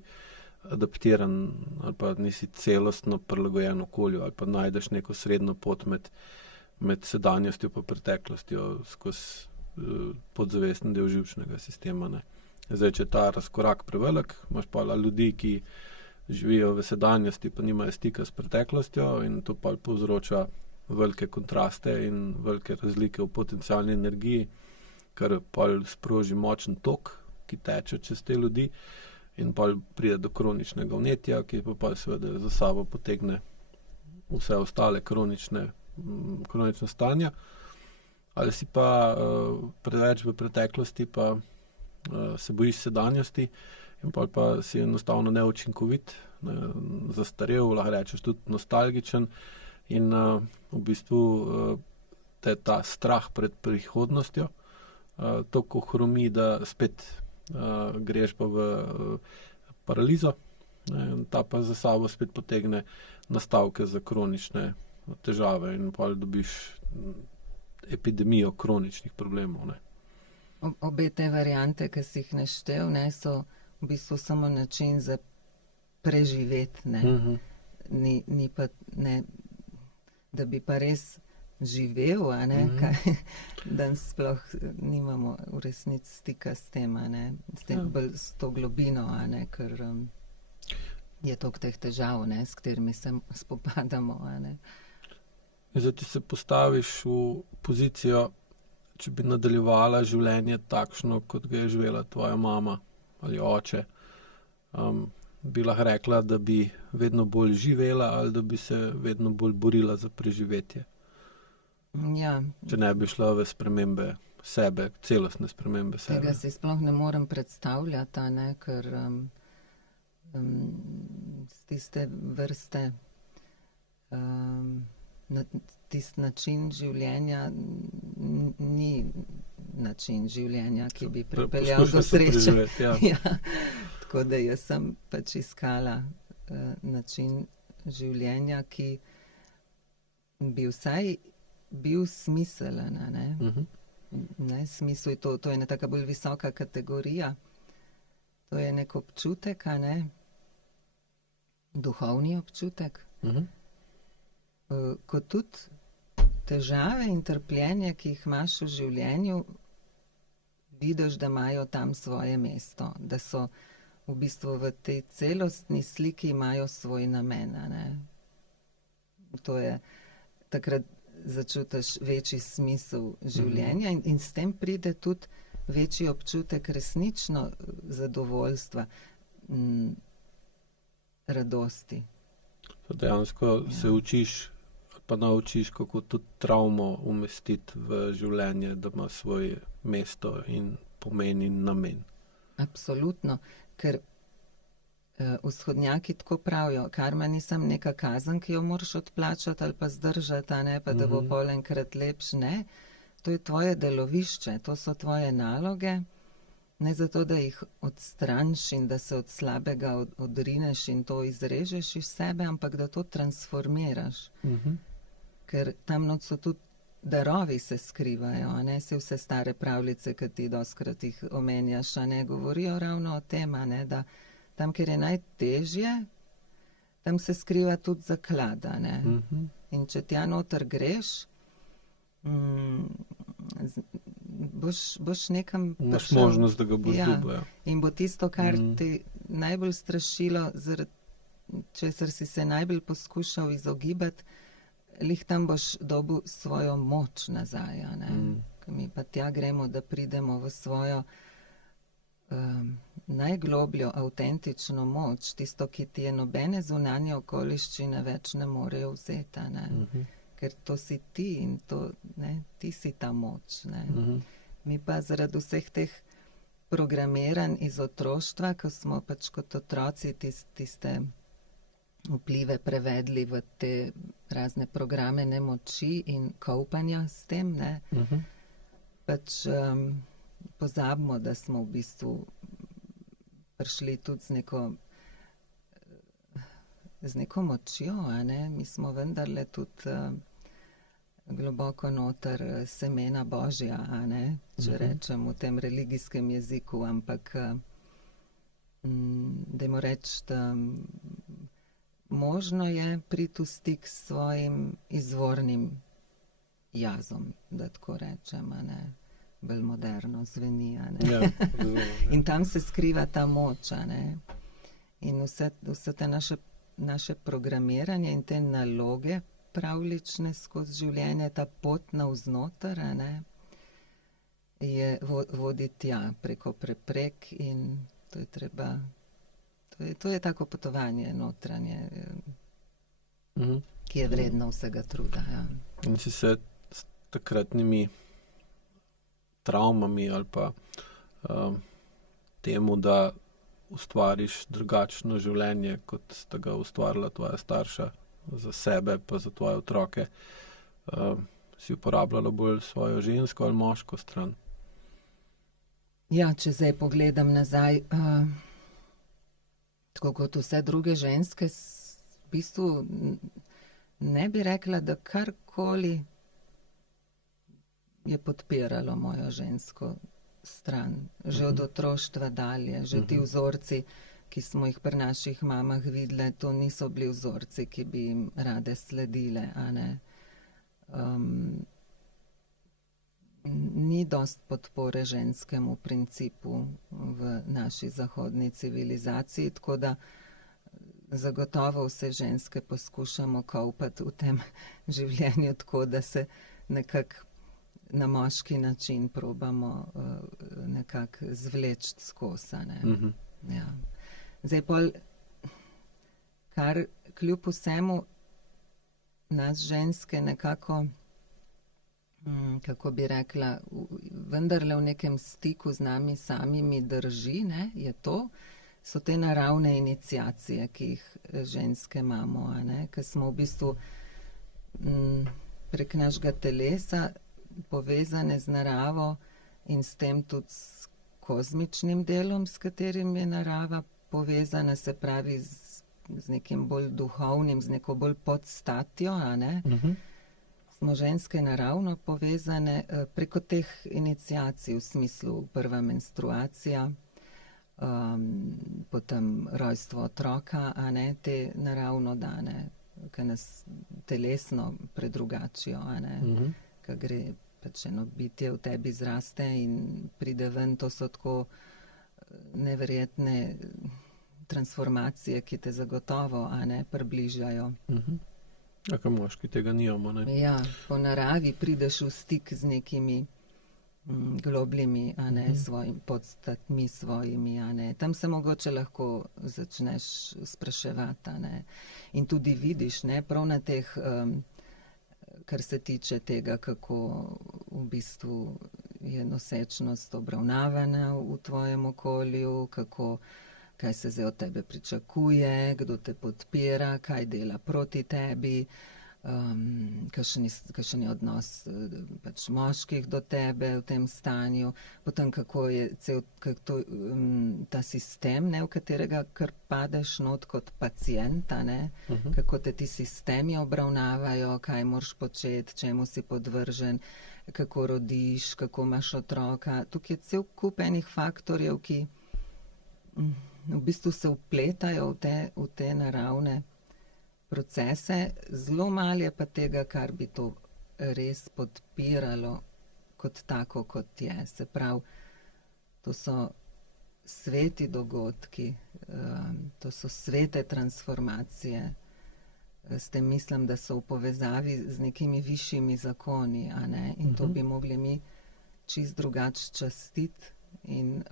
adaptiran ali pa nisi celostno prilagojen okolju ali pa najdeš neko srednjo pot med sedanjostjo pa preteklostjo skozi podzavestni del živčnega sistema, ne. Zdaj, če ta razkorak prevelik, imaš pa ljudi, ki živijo v sedanjosti, pa nimajo stika s preteklostjo in to pa povzroča velike kontraste in velike razlike v potencialni energiji, kar pa sproži močen tok, ki teče čez te ljudi in pa pride do kroničnega vnetja, ki pa seveda za sabo potegne vse ostale kronične stanja. Ali si pa preveč v preteklosti, pa se bojiš sedanjosti in pa si enostavno neučinkovit, zastarel, lahko rečeš tudi nostalgičen in v bistvu te ta strah pred prihodnostjo toliko hromi, da spet greš pa v paralizo, ta pa za sabo spet potegne nastavke za kronične težave in pa dobiš epidemijo kroničnih problemov, ne. Obe te variante, ki si jih naštel, ne, so v bistvu samo način za preživeti, ne. Ni pa, ne, da bi pa res živel, a ne, kaj, danes sploh nimamo v resnici stika s tem, a ne, bolj s to globino, a ne, ker je toliko teh težav, ne, s katerimi se spopadamo, a ne. Zdaj ti se postaviš v pozicijo, če bi nadaljevala življenje takšno, kot ga je živela tvoja mama ali oče, bi lahko rekla, da bi vedno bolj živela ali da bi se vedno bolj borila za preživetje? Ja. Če ne bi šla v spremembe sebe, celostne spremembe sebe. Tega si sploh ne morem predstavljati, a ne, ker z tiste vrste tisti način življenja ni način življenja, ki bi pripeljal do sreče. Ja. Tako da jaz sem pač iskala način življenja, ki bi vsaj bil smiselen, a ne. Ne, smisel je to je ena taka bolj visoka kategorija. To je nek občutek, a ne, duhovni občutek. Ko tudi težave in trpljenje, ki jih imaš v življenju, vidiš, da imajo tam svoje mesto, da so v bistvu v tej celostni sliki imajo svoj namen, a ne. To je, takrat začutiš večji smisel življenja in s tem pride tudi večji občutek resnično zadovoljstva. radosti. Dejansko se učiš, pa naučiš, kako tudi travmo umestiti v življenje, da ima svoje mesto in pomen in namen. Absolutno, ker vzhodnjaki tako pravijo, karma ni samo neka kazen, ki jo moraš odplačati ali pa zdržati, a ne, pa da bo pol enkrat lepš, ne. To je tvoje delovišče, to so tvoje naloge, ne zato, da jih odstraniš in da se od slabega odrineš in to izrežeš iz sebe, ampak da to transformiraš. Ker tam not so tudi darovi se skrivajo, a ne, se vse stare pravljice, ki ti dostikrat jih omenjaš, a ne, govorijo ravno o tem, a ne, da tam, kjer je najtežje, tam se skriva tudi zaklad, a ne. In če tja noter greš, boš nekam prišel. Imaš možnost, da ga boš dobil. In bo tisto, kar ti najbolj strašilo, zaradi česar si se najbolj poskušal izogibati, lih tam boš dobil svojo moč nazaj, a ne. Mi pa tja gremo, da pridemo v svojo najglobljo, avtentično moč, tisto, ki ti je nobene zunanje okoliščine več ne morejo vzeti, a ne. Ker to si ti in to, ne, ti si ta moč, ne. Mi pa zaradi vseh teh programiranj iz otroštva, ko smo pač kot otroci tiste vplive prevedli v te razne programe nemoči in kopanja s tem, ne, pač pozabimo, da smo v bistvu prišli tudi z neko močjo, a ne, mi smo vendarle tudi globoko noter semena Božja, a ne, če rečem v tem religijskem jeziku, ampak dajmo reči, da možno je priti v stik s svojim izvornim jazom, da tako rečem, a ne, bolj moderno zveni, a ne. Ja, in tam se skriva ta moč, a ne. In vse te naše programiranje in te naloge pravlične skozi življenje, ta pot navznoter, a ne, vodi tja preko preprek in to je treba, to je tako potovanje notranje, ki je vredno vsega truda, ja. In si se s takratnimi travmami ali pa temu, da ustvariš drugačno življenje, kot sta ga ustvarila tvoja starša za sebe pa za tvoje otroke, si uporabljala bolj svojo žensko ali moško stran? Ja, če zdaj pogledam nazaj, tako kot vse druge ženske, v bistvu ne bi rekla, da karkoli je podpiralo mojo žensko stran. Že od otroštva dalje, že ti vzorci, ki smo jih pri naših mamah videle, to niso bili vzorci, ki bi jim rade sledile, a ne. Ni dosti podpore ženskemu principu v naši zahodni civilizaciji, tako da zagotovo vse ženske poskušamo kopati v tem življenju tako, da se nekako na moški način probamo nekako zvleči skozi, a ne. Ja. Zdaj pol, kar kljub vsemu nas ženske nekako, kako bi rekla, vendarle v nekem stiku z nami samimi drži, ne, je to, so te naravne iniciacije, ki jih ženske imamo, a ne, ker smo v bistvu prek našega telesa povezane z naravo in s tem tudi s kozmičnim delom, s katerim je narava povezana, se pravi z nekim bolj duhovnim, z neko bolj podstatjo, a ne. Smo ženske naravno povezane preko teh iniciacij, v smislu prva menstruacija, potem rojstvo otroka, a ne, te naravno dane, ki nas telesno predrugačijo, a ne, ki gre pač eno bitje v tebi zraste in pride ven, to so tako neverjetne transformacije, ki te zagotovo, a ne, približajo. Aka moški tega nijamo, ne? Ja, po naravi prideš v stik z nekimi globljimi, a ne, podstatmi svojimi, a ne. Tam se mogoče lahko začneš spraševati, a ne. In tudi vidiš, ne, prav na teh, kar se tiče tega, kako v bistvu je nosečnost obravnavana v tvojem okolju, kaj se zdaj od tebe pričakuje, kdo te podpira, kaj dela proti tebi, kakšen je odnos pač moških do tebe v tem stanju, potem kako je ta sistem, ne, v katerega kar padeš not kot pacient, a ne, kako te ti sistemi obravnavajo, kaj moraš početi, čemu si podvržen, kako rodiš, kako imaš otroka. Tukaj je cel kup enih faktorjev, ki v bistvu se vpletajo v te naravne procese, zelo malo je pa tega, kar bi to res podpiralo kot tako, kot je. Se pravi, to so sveti dogodki, to so svete transformacije. S tem mislim, da so v povezavi z nekimi višjimi zakoni, a ne? In to bi mogli mi čist drugače častiti in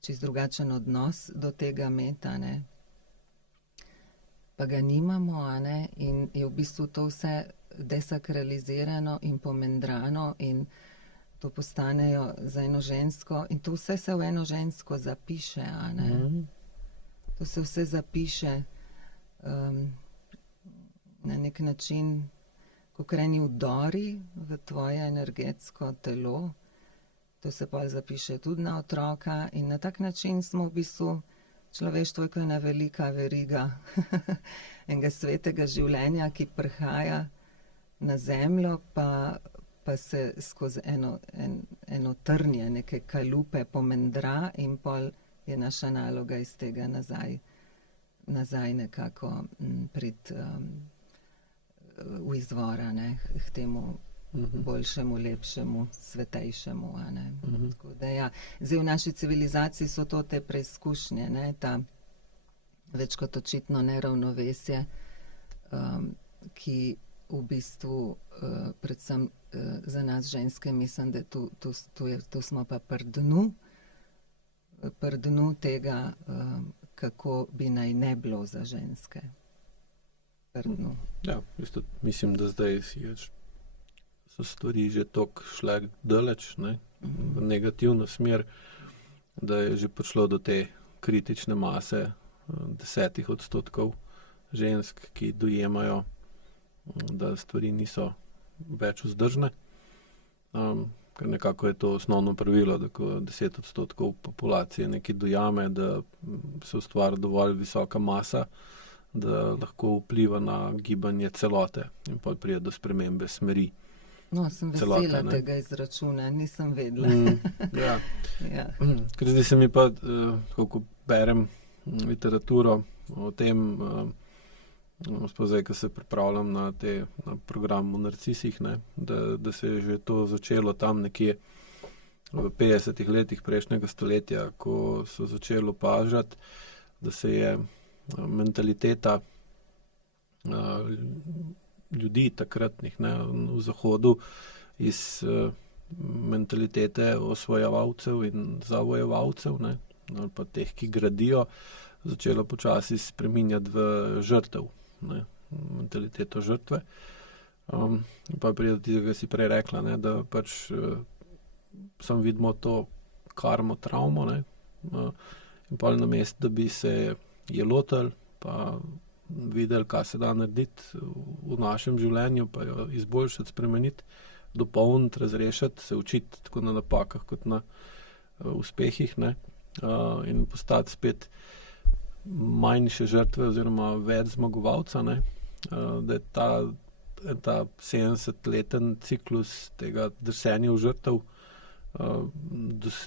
čist drugačen odnos do tega imeti, a ne? Pa ga nimamo, a ne, in je v bistvu to vse desakralizirano in pomendrano in to postanejo za eno žensko in to vse se v eno žensko zapiše, a ne. To se vse zapiše na nek način, kakor eni vdori v tvoje energetsko telo, to se pol zapiše tudi na otroka in na tak način smo v bistvu človeštvo je kot ena velika veriga enega svetega življenja, ki prihaja na zemljo, pa se skozi eno trnje, neke kalupe pomendra in pol je naša naloga iz tega nazaj nekako priti v izvora, ne, k temu boljšemu, lepšemu, svetejšemu, a ne. Tako da ja, zdaj v naši civilizaciji so to te preizkušnje, ne, ta več kot očitno neravnovesje, ki v bistvu predvsem za nas ženske mislim, da tu smo pa pri dnu tega, kako bi naj ne bilo za ženske. Pri dnu. Ja, mislim, da zdaj so stvari že toliko šle daleč, ne, v negativno smer, da je že prišlo do te kritične mase 10% žensk, ki dojemajo, da stvari niso več vzdržne. Ker nekako je to osnovno pravilo, da ko 10% populacije nekaj dojame, da se ustvari dovolj visoka masa, da lahko vpliva na gibanje celote in potem pride do spremembe smeri. No, sem vesela tega izračuna, nisem vedela. Ja. Ker zdaj se mi pa, ko berem literaturo o tem, zdaj, ko se pripravljam na program o narcisih, ne, da se je že to začelo tam nekje v 50 letih prejšnjega stoletja, ko so začeli opažati, da se je mentaliteta ljudi takratnih, ne, v Zahodu iz mentalitete osvojevalcev in zavojevalcev, ne, ali pa teh, ki gradijo, začela počasi spreminjati v žrtev, ne, mentaliteto žrtve. Pa pride do tega, kar si prej rekla, ne, da pač samo vidimo to karmo, travmo, ne, in pa namesto, da bi se je lotili, pa videli, kaj se da narediti v našem življenju, pa jo izboljšati, spremeniti, dopolniti, razrešiti, se učiti tako na napakah kot na uspehih, ne, in postati spet manjše žrtve oziroma več zmagovalca, ne, da je ta 70-leten ciklus tega drsenja v žrtev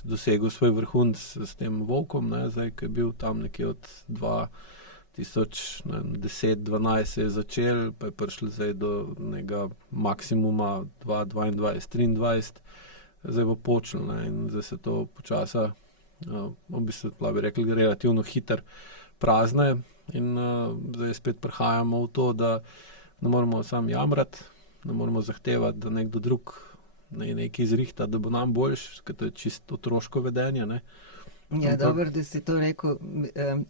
dosegel svoj vrhunec s tem volkom, ne, zdaj, ki je bil tam nekje od 2010-2012 se je začel, pa je prišlo zdaj do nekega maksimuma 2022-2023, zdaj bo počelo, ne, in zdaj se to počasa, v bistvu, bi rekli, relativno hiter prazne in zdaj spet prihajamo v to, da ne moramo sam jamrati, ne moramo zahtevati, da nekdo drug nekaj izrihta, da bo nam boljš, ker to je čisto otroško vedenje, ne. Ja, dobro, da si to rekel.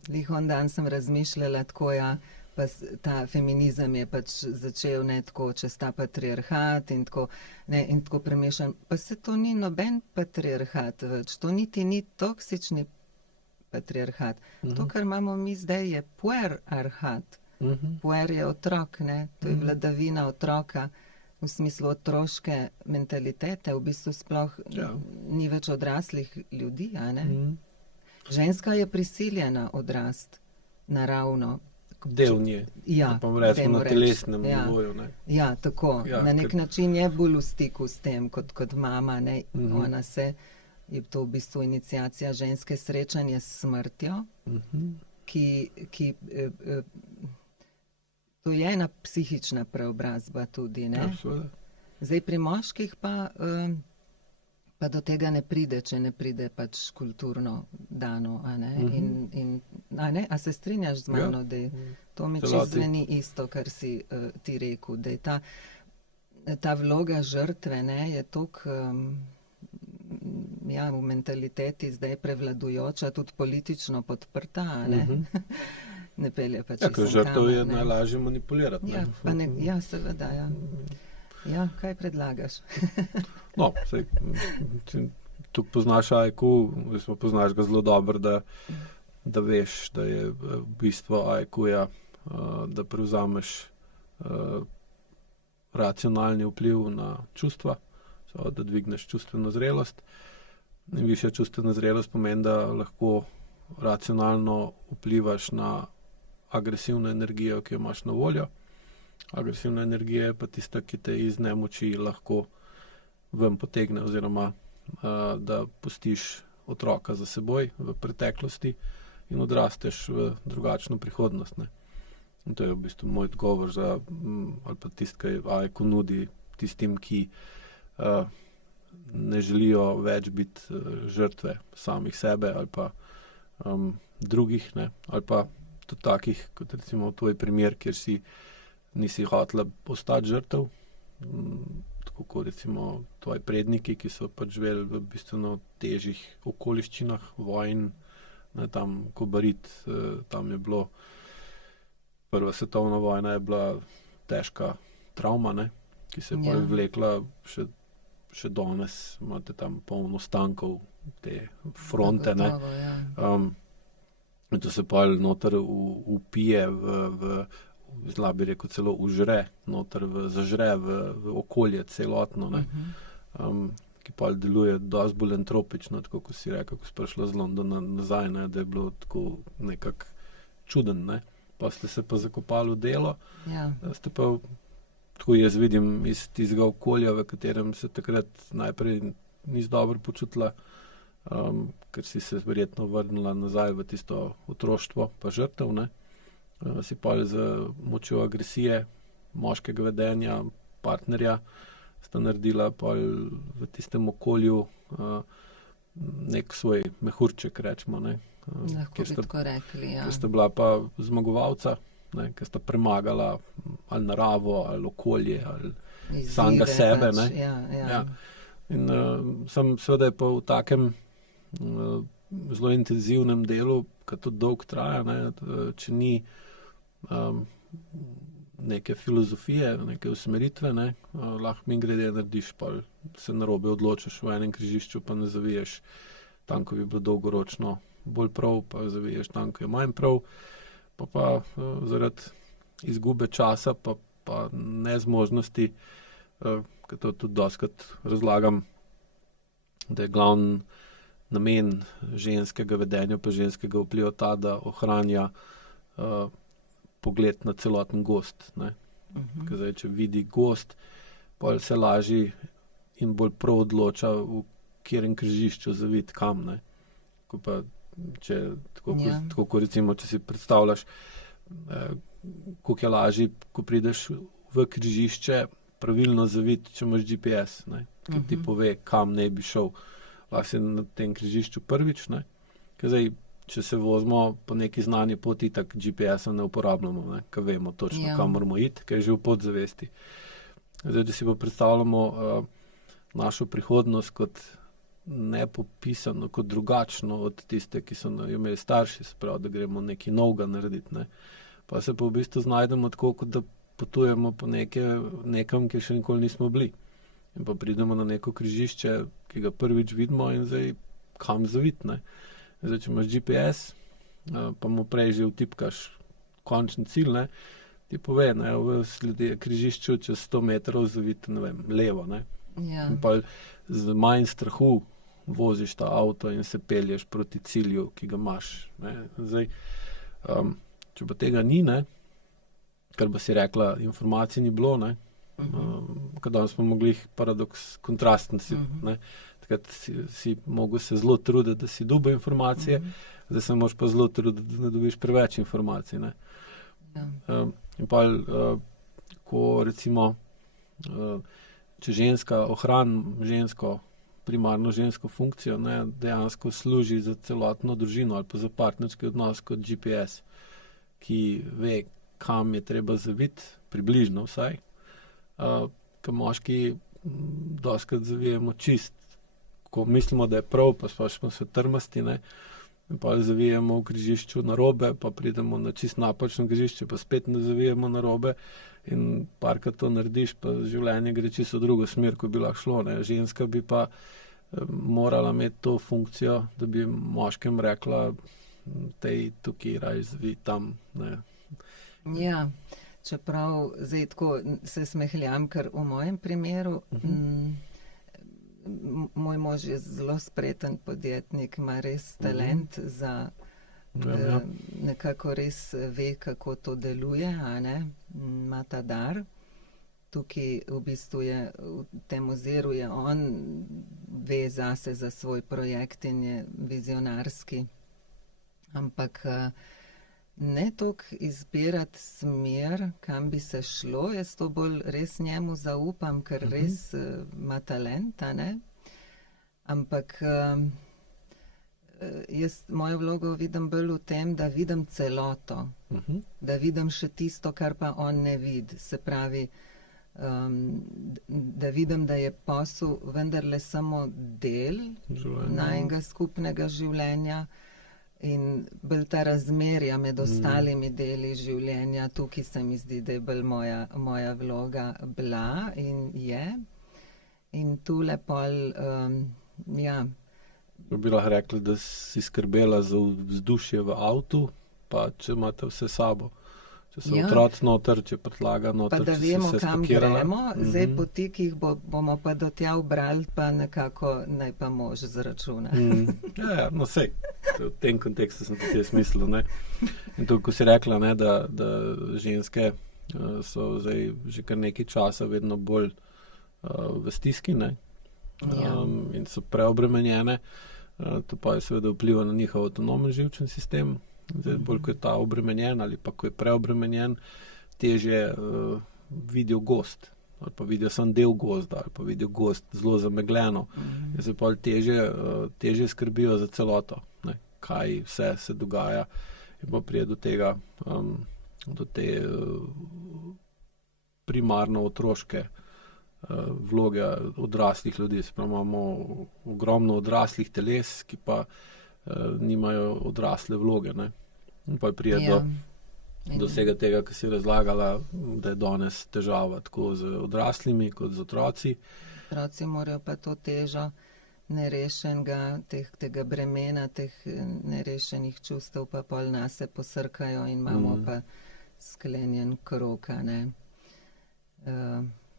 Lihon dan sem razmišljala tako, pa ta feminizem je pač začel tako čez ta patriarhat in tako premešan. Pa se to ni noben patriarhat več, to niti ni toksični patriarhat. To, kar imamo mi zdaj, je puerarhat. Puer je otrok, to je vladavina otroka, v smislu otroške mentalitete, v bistvu sploh ni več odraslih ljudi, Ženska je prisiljena odrast, naravno. Del nje, pa recimo na telesnem nivoju. Ja, tako. Na nek način je bolj v stiku s tem, kot mama. Ona je to v bistvu iniciacija ženske, srečanje s smrtjo, ki to je ena psihična preobrazba tudi. Zdaj pri moških pa do tega ne pride, če ne pride pač kulturno dano. A se strinjaš z mano, da to mi čisto zveni isto, kar si ti rekel, da je ta vloga žrtve je toliko v mentaliteti zdaj prevladujoča, tudi politično podprta, ne pelje pač iz kamor. Žrtev je najlažje manipulirati. Ja, seveda, ja. Ja, kaj predlagaš? No, tu poznaš AIQ, poznaš ga zelo dobro, da veš, da je bistvo AIQ-ja, da prevzameš racionalni vpliv na čustva, da dvigneš čustveno zrelost. In višja čustvena zrelost pomeni, da lahko racionalno vplivaš na agresivno energijo, ki jo imaš na voljo. Agresivna energija je pa tista, ki te iz nemoči lahko ven potegne, oziroma da pustiš otroka za seboj v preteklosti in odrasteš v drugačno prihodnost. In to je v bistvu moj odgovor ali pa tisto, kar AIQ nudi tistim, ki ne želijo več biti žrtve samih sebe ali pa drugih, ali pa tudi takih, kot recimo tvoj primer, kjer nisi hotela postati žrtev, tako kot recimo tvoji predniki, ki so pač živeli v bistveno težjih okoliščinah, vojn, tam Kobarid, tam je bilo, Prva svetovna vojna je bila težka travma, ki se je vlekla še danes, imate tam polno ostankov te fronte, in to se pa noter upije zla bi rekel celo užre, noter zažre v okolje celotno, ki pa deluje dosti bolj entropično, tako kot si rekel, ko si prišla z Londona nazaj, da je bilo tako nekako čuden, pa ste se pa zakopali v delo, ste pa, tako jaz vidim, iz tistega okolja, v katerem se takrat najprej nisi dobro počutila, ker si se verjetno vrnila nazaj v tisto otroštvo, pa žrtev, si pa z močjo agresije, moškega vedenja, partnerja, sta naredila pa v tistem okolju nek svoj mehurček, rečemo. Lahko bi tako rekli, ja. Ker sta bila pa zmagovalca, ker sta premagala ali naravo, ali okolje, ali samega sebe. Pač, ja. In seveda je pa v takem zelo intenzivnem delu, ki to dolgo traja, če ni neke filozofije, neke usmeritve, lahko mingrede narediš, pa se narobe odločiš v enem križišču, pa ne zaviješ tam, ko bi bilo dolgoročno bolj prav, pa zaviješ tam, ko je manj prav, pa zaradi izgube časa, pa nezmožnosti, ker to tudi dostikrat razlagam, da je glavni namen ženskega vedenja pa ženskega vpliva ta, da ohranja pogled na celoten gozd. Ker zdaj, če vidi gozd, potem se lažje in bolj prav odloča, v katerem križišču zaviti kam. Ko pa, tako kot recimo, če si predstavljaš, koliko je lažje, ko prideš v križišče, pravilno zaviti, če imaš GPS, ki ti pove, kam ne bi šel. Lahko si na tem križišču prvič, ker zdaj, če se vozimo po neki znani poti, tak GPS-a ne uporabljamo, ker vemo točno, kam moramo iti, ker je že v podzavesti. Zdaj, če si pa predstavljamo našo prihodnost kot nepopisano, kot drugačno od tiste, ki so jo imeli starši, se pravi, da gremo nekaj novega narediti. Ne. Pa se pa v bistvu znajdemo tako, kot da potujemo po nekam, kjer še nikoli nismo bili. In pa pridemo na neko križišče, ki ga prvič vidimo in zdaj kam zaviti, ne. Zdaj, če imaš GPS, pa mu prej že vtipkaš končni cilj, ne, ti pove, ne, v križišču čez 100 metrov zaviti, ne vem, levo, ne. Ja. In pa z manj strahu voziš ta avto in se pelješ proti cilju, ki ga imaš, ne. Zdaj, če pa tega ni, ne, kar bi si rekla, informacij ni bilo, ne, ker danes smo mogli paradoks kontrasten si, ne, takrat si mogel se zelo truditi, da si dobil informacije, zdaj se moraš pa zelo truditi, da ne dobiš preveč informacij, ne. Ja. In pa, ko recimo, če ženska ohrani primarno žensko funkcijo, ne, dejansko služi za celotno družino ali pa za partnerski odnos kot GPS, ki ve, kam je treba zaviti, približno vsaj, ker moški dostikrat zavijemo čist, ko mislimo, da je prav, pa smo se trmasti, ne, in pa zavijemo v križišču narobe, pa pridemo na čist napačno križišče, pa spet ne zavijemo narobe in parkrat to narediš, pa življenje gre čisto v drugo smer, ko bi lahko šlo, ne. Ženska bi pa morala imeti to funkcijo, da bi moškem rekla, tej tukaj raj zvij tam, ne. Ja, čeprav zdaj tako se smehljam, ker v mojem primeru moj mož je zelo spreten podjetnik, ima res talent za nekako res ve, kako to deluje, a ne, ima ta dar. Tukaj v bistvu je, v tem oziru je on, ve zase za svoj projekt in je vizionarski. Ampak ne toliko izbirati smer, kam bi se šlo, jaz to bolj res njemu zaupam, ker res ima talent, a ne. Ampak jaz mojo vlogo vidim bolj v tem, da vidim celoto, da vidim še tisto, kar pa on ne vidi. Se pravi, da vidim, da je posel vendarle samo del najinega skupnega življenja in bolj ta razmerja med ostalimi deli življenja, tukaj se mi zdi, da je bolj moja vloga bila in je. In tule pol, ja. Bi lahko rekli, da si skrbela za vzdušje v avtu, pa če imate vse sabo. Če so otroci noter, če prtlaga noter, pa da če si vemo, vse kam spakirala. gremo, zdaj poti, ki jih bomo pa do tja ubrali, pa nekako naj pa mož zračuna. Ja, no sej, v tem kontekstu sem tudi jaz mislil, ne. In to, ko si rekla, ne, da ženske so zdaj že kar nekaj časa vedno bolj v stiski, ne, in so preobremenjene, to pa je seveda vpliva na njihov avtonomen živčen sistem. Zdaj, bolj ko je ta obremenjen ali pa ko je preobremenjen, težje vidijo gozd, ali pa vidijo samo del gozda, ali pa vidijo gozd zelo zamegljeno. In se pol težje skrbijo za celoto, ne, kaj vse se dogaja in pa pride do tega, do te primarno otroške vloge odraslih ljudi. Se pravi, imamo ogromno odraslih teles, ki pa nimajo odrasle vloge, ne. In pa pride do vsega tega, ki si razlagala, da je danes težava tako z odraslimi kot z otroci. Otroci morajo pa to težo nerešenega, tega bremena, teh nerešenih čustev pa pol nase posrkajo in imamo pa sklenjen krog, a ne.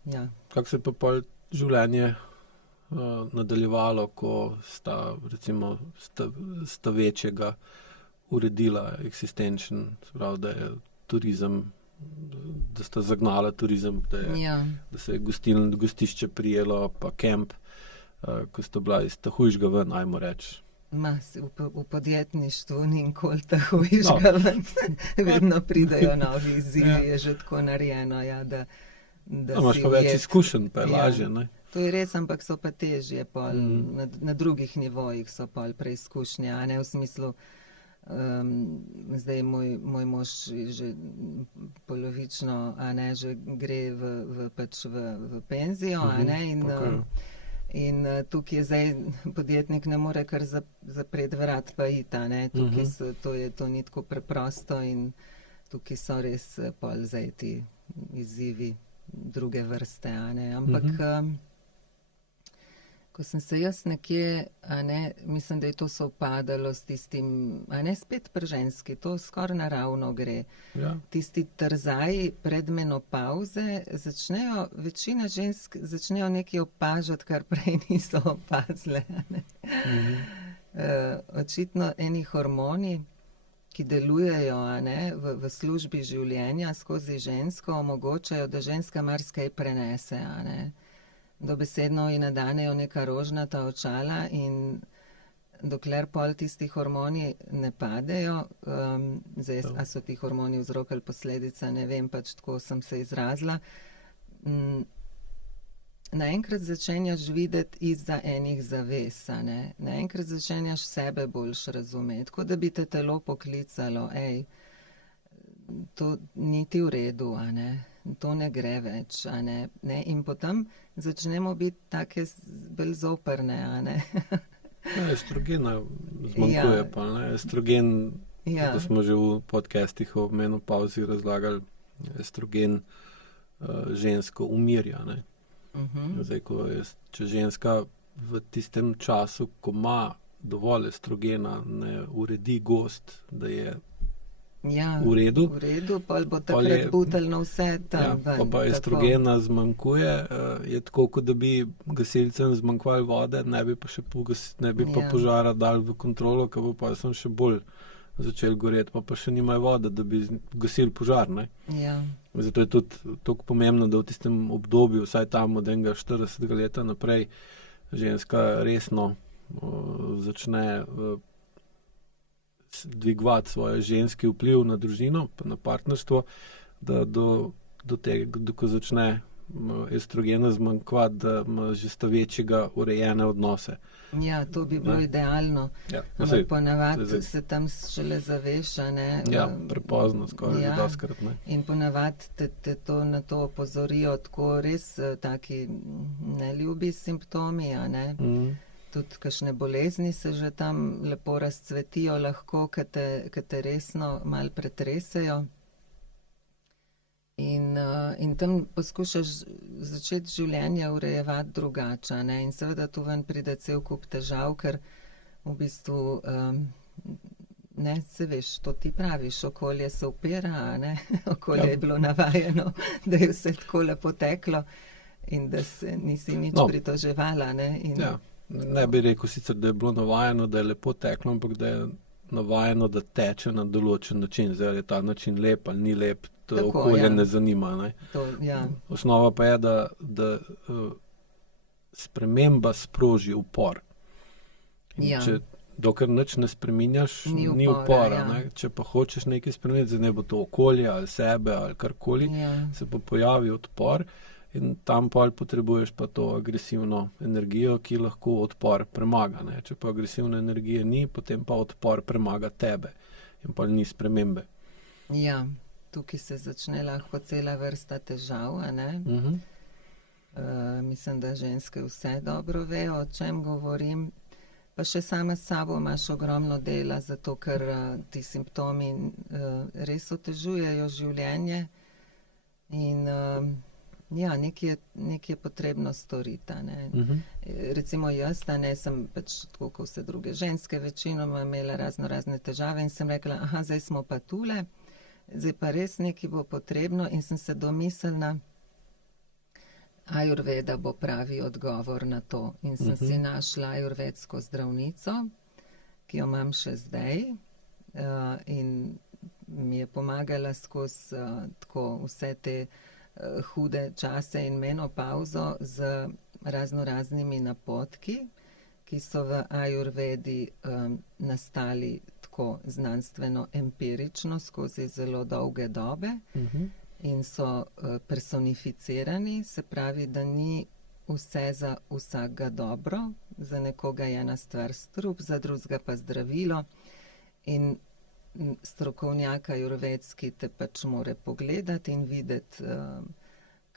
Ja. Kako se pa pol življenje nadaljevalo, ko sta večjega uredila existenčen, se pravi, da je turizem, da sta zagnala turizem, da se je gostišče prijelo, pa kemp, ko sta bila iz tahujžga ven, ajmo reči. V podjetništvu ni nikoli tahujžga ven. Vedno pridejo novi izzivi, je že tako narejeno, ja, da imaš pa več izkušenj, pa je lažje, ne? To je res, ampak so pa težje pol, na drugih nivojih so pol preizkušnje, a ne v smislu, zdaj moj mož že polovično, a ne, že gre v penzijo, a ne, in In tukaj zdaj podjetnik ne more kar zapreti vrat pa iti, a ne. Tukaj to ni tako preprosto in tukaj so res pol zdaj ti izzivi druge vrste, a ne. Ampak ko sem se jaz nekje, a ne, mislim, da je to sovpadalo s tistim, a ne, spet pri ženski, to skoraj naravno gre. Ja. Tisti trzaji pred menopavze večina žensk začnejo nekaj opažati, kar prej niso opazile, a ne. Očitno eni hormoni, ki delujejo, a ne, v službi življenja skozi žensko, omogočajo, da ženska marsikaj prenese, a ne. Dobesedno ji nadanejo neka rožnata očala in dokler pol tisti hormoni ne padejo, zdaj, a so ti hormoni vzrok ali posledica, ne vem, pač tako sem se izrazila, naenkrat začenjaš videti izza enih zaves, a ne. Naenkrat začenjaš sebe boljš razumeti, kot da bi te telo poklicalo, to ni ti v redu, a ne. To ne gre več, a ne. In potem začnemo biti take bolj zoprne, a ne. Estrogena zmanjkuje pa, ne. Estrogen, ko smo že v podcastih o menopavzi razlagali, estrogen žensko umirja, ne. Zdaj, če ženska v tistem času, ko ima dovolj estrogena, ne uredi gozd, da je v redu, pol bo takrat buteljno vse tam ven. Pa estrogena zmanjkuje, je tako, kot da bi gasilcem zmanjkvalo vode, ne bi pa požara dali v kontrolo, ker bo pa sem še bolj začel goreti, pa še nimajo vode, da bi gasili požar, ne. Ja. Zato je tudi toliko pomembno, da v tistem obdobju, vsaj tam od enega 40 leta naprej, ženska resno začne dvigovati svoj ženski vpliv na družino, na partnerstvo, da do tega, ko začne estrogena zmanjkovati, da ima že sta večjega urejene odnose. Ja, to bi bilo idealno. Ja, ampak ponavadi se tam šele zaveš, a ne. Ja, prepozno, skoraj dostikrat, ne. In ponavadi te to na to opozorijo tako res taki neljubi simptomi, a ne. Tudi kakšne bolezni se že tam lepo razcvetijo lahko, ke te resno malo pretresejo. In tam poskušaš začeti življenje urejevati drugače, ne. In seveda tu ven pride cel kup težav, ker v bistvu, ne, se veš, to ti praviš, okolje se upira, a ne. Okolje je bilo navajeno, da je vse tako lepo teklo in da se nisi nič pritoževala, ne. Ne bi rekel sicer, da je bilo navajeno, da je lepo teklo, ampak da je navajeno, da teče na določen način. Zdaj, je ta način lep ali ni lep, to okolje ne zanima, ne. Osnova pa je, da sprememba sproži upor. Dokler nič ne spreminjaš, ni upora, ne. Če pa hočeš nekaj spremeniti, zdaj ne bo to okolje ali sebe ali karkoli, se pa pojavi odpor. In tam pol potrebuješ pa to agresivno energijo, ki lahko odpor premaga, ne. Če pa agresivne energije ni, potem pa odpor premaga tebe in pol ni spremembe. Ja, tukaj se začne lahko cela vrsta težav, a ne. Mislim, da ženske vse dobro vejo, o čem govorim. Pa še sama s sabo imaš ogromno dela, zato ker ti simptomi res otežujejo življenje in ja, nekaj je potrebno storiti, a ne. Recimo jaz, a ne, sem pač tako, kot vse druge ženske, večinoma imela razne težave in sem rekla, zdaj smo pa tule, zdaj pa res nekaj bo potrebno in sem se domislila, ajurveda bo pravi odgovor na to. In sem si našla ajurvedsko zdravnico, ki jo imam še zdaj, in mi je pomagala skozi tako vse te hude čase in menopavzo z raznoraznimi napotki, ki so v ajurvedi nastali tako znanstveno empirično skozi zelo dolge dobe in so personificirani, se pravi, da ni vse za vsakega dobro, za nekoga je ena stvar strup, za drugega pa zdravilo in strokovnjak ajurvedski te pač more pogledati in videti,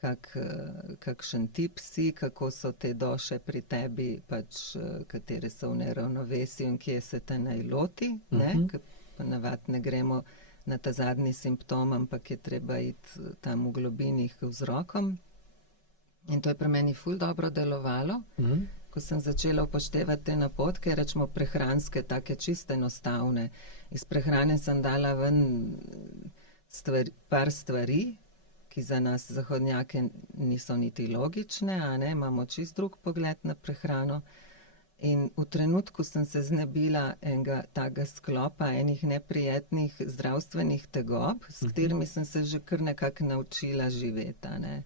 kakšen tip si, kako so te doše pri tebi, pač katere so v neravnovesju in kje se te naj loti, ne? Ker ponavadi ne gremo na ta zadnji simptom, ampak je treba iti tam v globini k vzrokom. In to je pri meni ful dobro delovalo. Ko sem začela upoštevati te napotke, rečemo prehranske, take čiste enostavne. Iz prehrane sem dala ven par stvari, ki za nas zahodnjake niso niti logične, a ne, imamo čist drug pogled na prehrano. In v trenutku sem se znebila enega takega sklopa, enih neprijetnih zdravstvenih tegob, s katerimi sem se že kar nekako naučila živeti, a ne.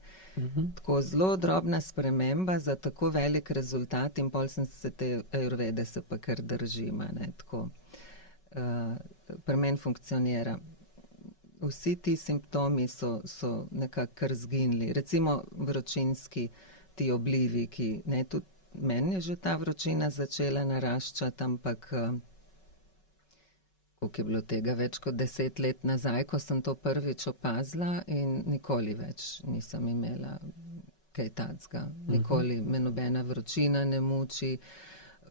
Tako zelo drobna sprememba za tako velik rezultat in pol sem se te ajurvede se pa kar držim, a ne, tako. Pri meni funkcionira. Vsi ti simptomi so nekako kar zginili. Recimo vročinski ti oblivi, ki, ne, tudi meni je že ta vročina začela naraščati, ampak koliko je bilo tega, več kot 10 let nazaj, ko sem to prvič opazila in nikoli več nisem imela kaj takega. Nikoli me nobena vročina ne muči.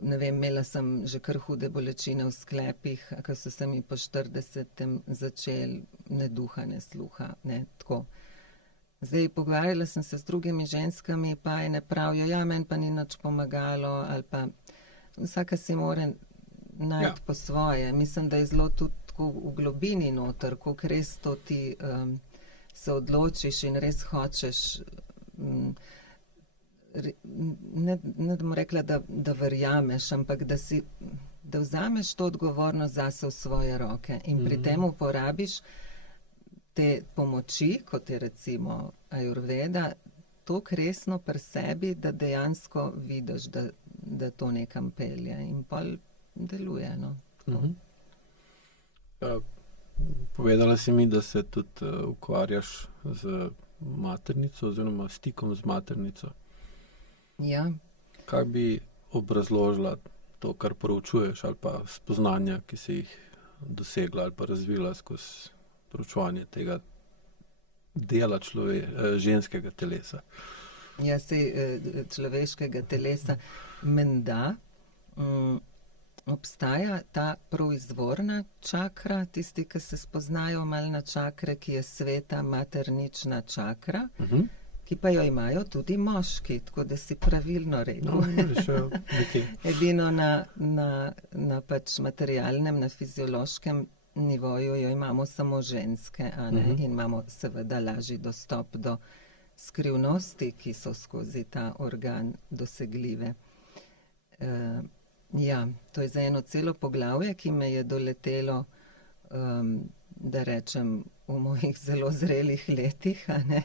Ne vem, imela sem že kar hude bolečine v sklepih, ko so se mi po 40. začeli ne duha, ne sluha, ne, tako. Zdaj, pogovarjala sem se z drugimi ženskami, pa ene pravijo, ja, meni pa ni nič pomagalo, ali pa vsaka si mora najti po svoje. Mislim, da je zelo tudi tako v globini noter, koliko res to ti se odločiš in res hočeš, ne bom rekla, da verjameš, ampak da vzameš to odgovornost zase v svoje roke in pri tem uporabiš te pomoči, kot je recimo ajurveda, toliko resno pri sebi, da dejansko vidiš, da to nekam pelje in pol deluje, no. Povedala si mi, da se tudi ukvarjaš z maternico oziroma stikom z maternico. Ja. Kaj bi obrazložila to, kar proučuješ, ali pa spoznanja, ki si jih dosegla ali pa razvila skozi proučevanje tega dela ženskega telesa? Ja, saj človeškega telesa menda obstaja ta proizvorna čakra, tisti, ki se spoznajo malo na čakre, ki je sveta maternična čakra, ki pa jo imajo tudi moški, tako da si pravilno rekel. Edino na pač materialnem, na fiziološkem nivoju jo imamo samo ženske, a ne? In imamo seveda lažji dostop do skrivnosti, ki so skozi ta organ dosegljive. Ja, to je za eno celo poglavje, ki me je doletelo, da rečem, v mojih zelo zrelih letih, a ne?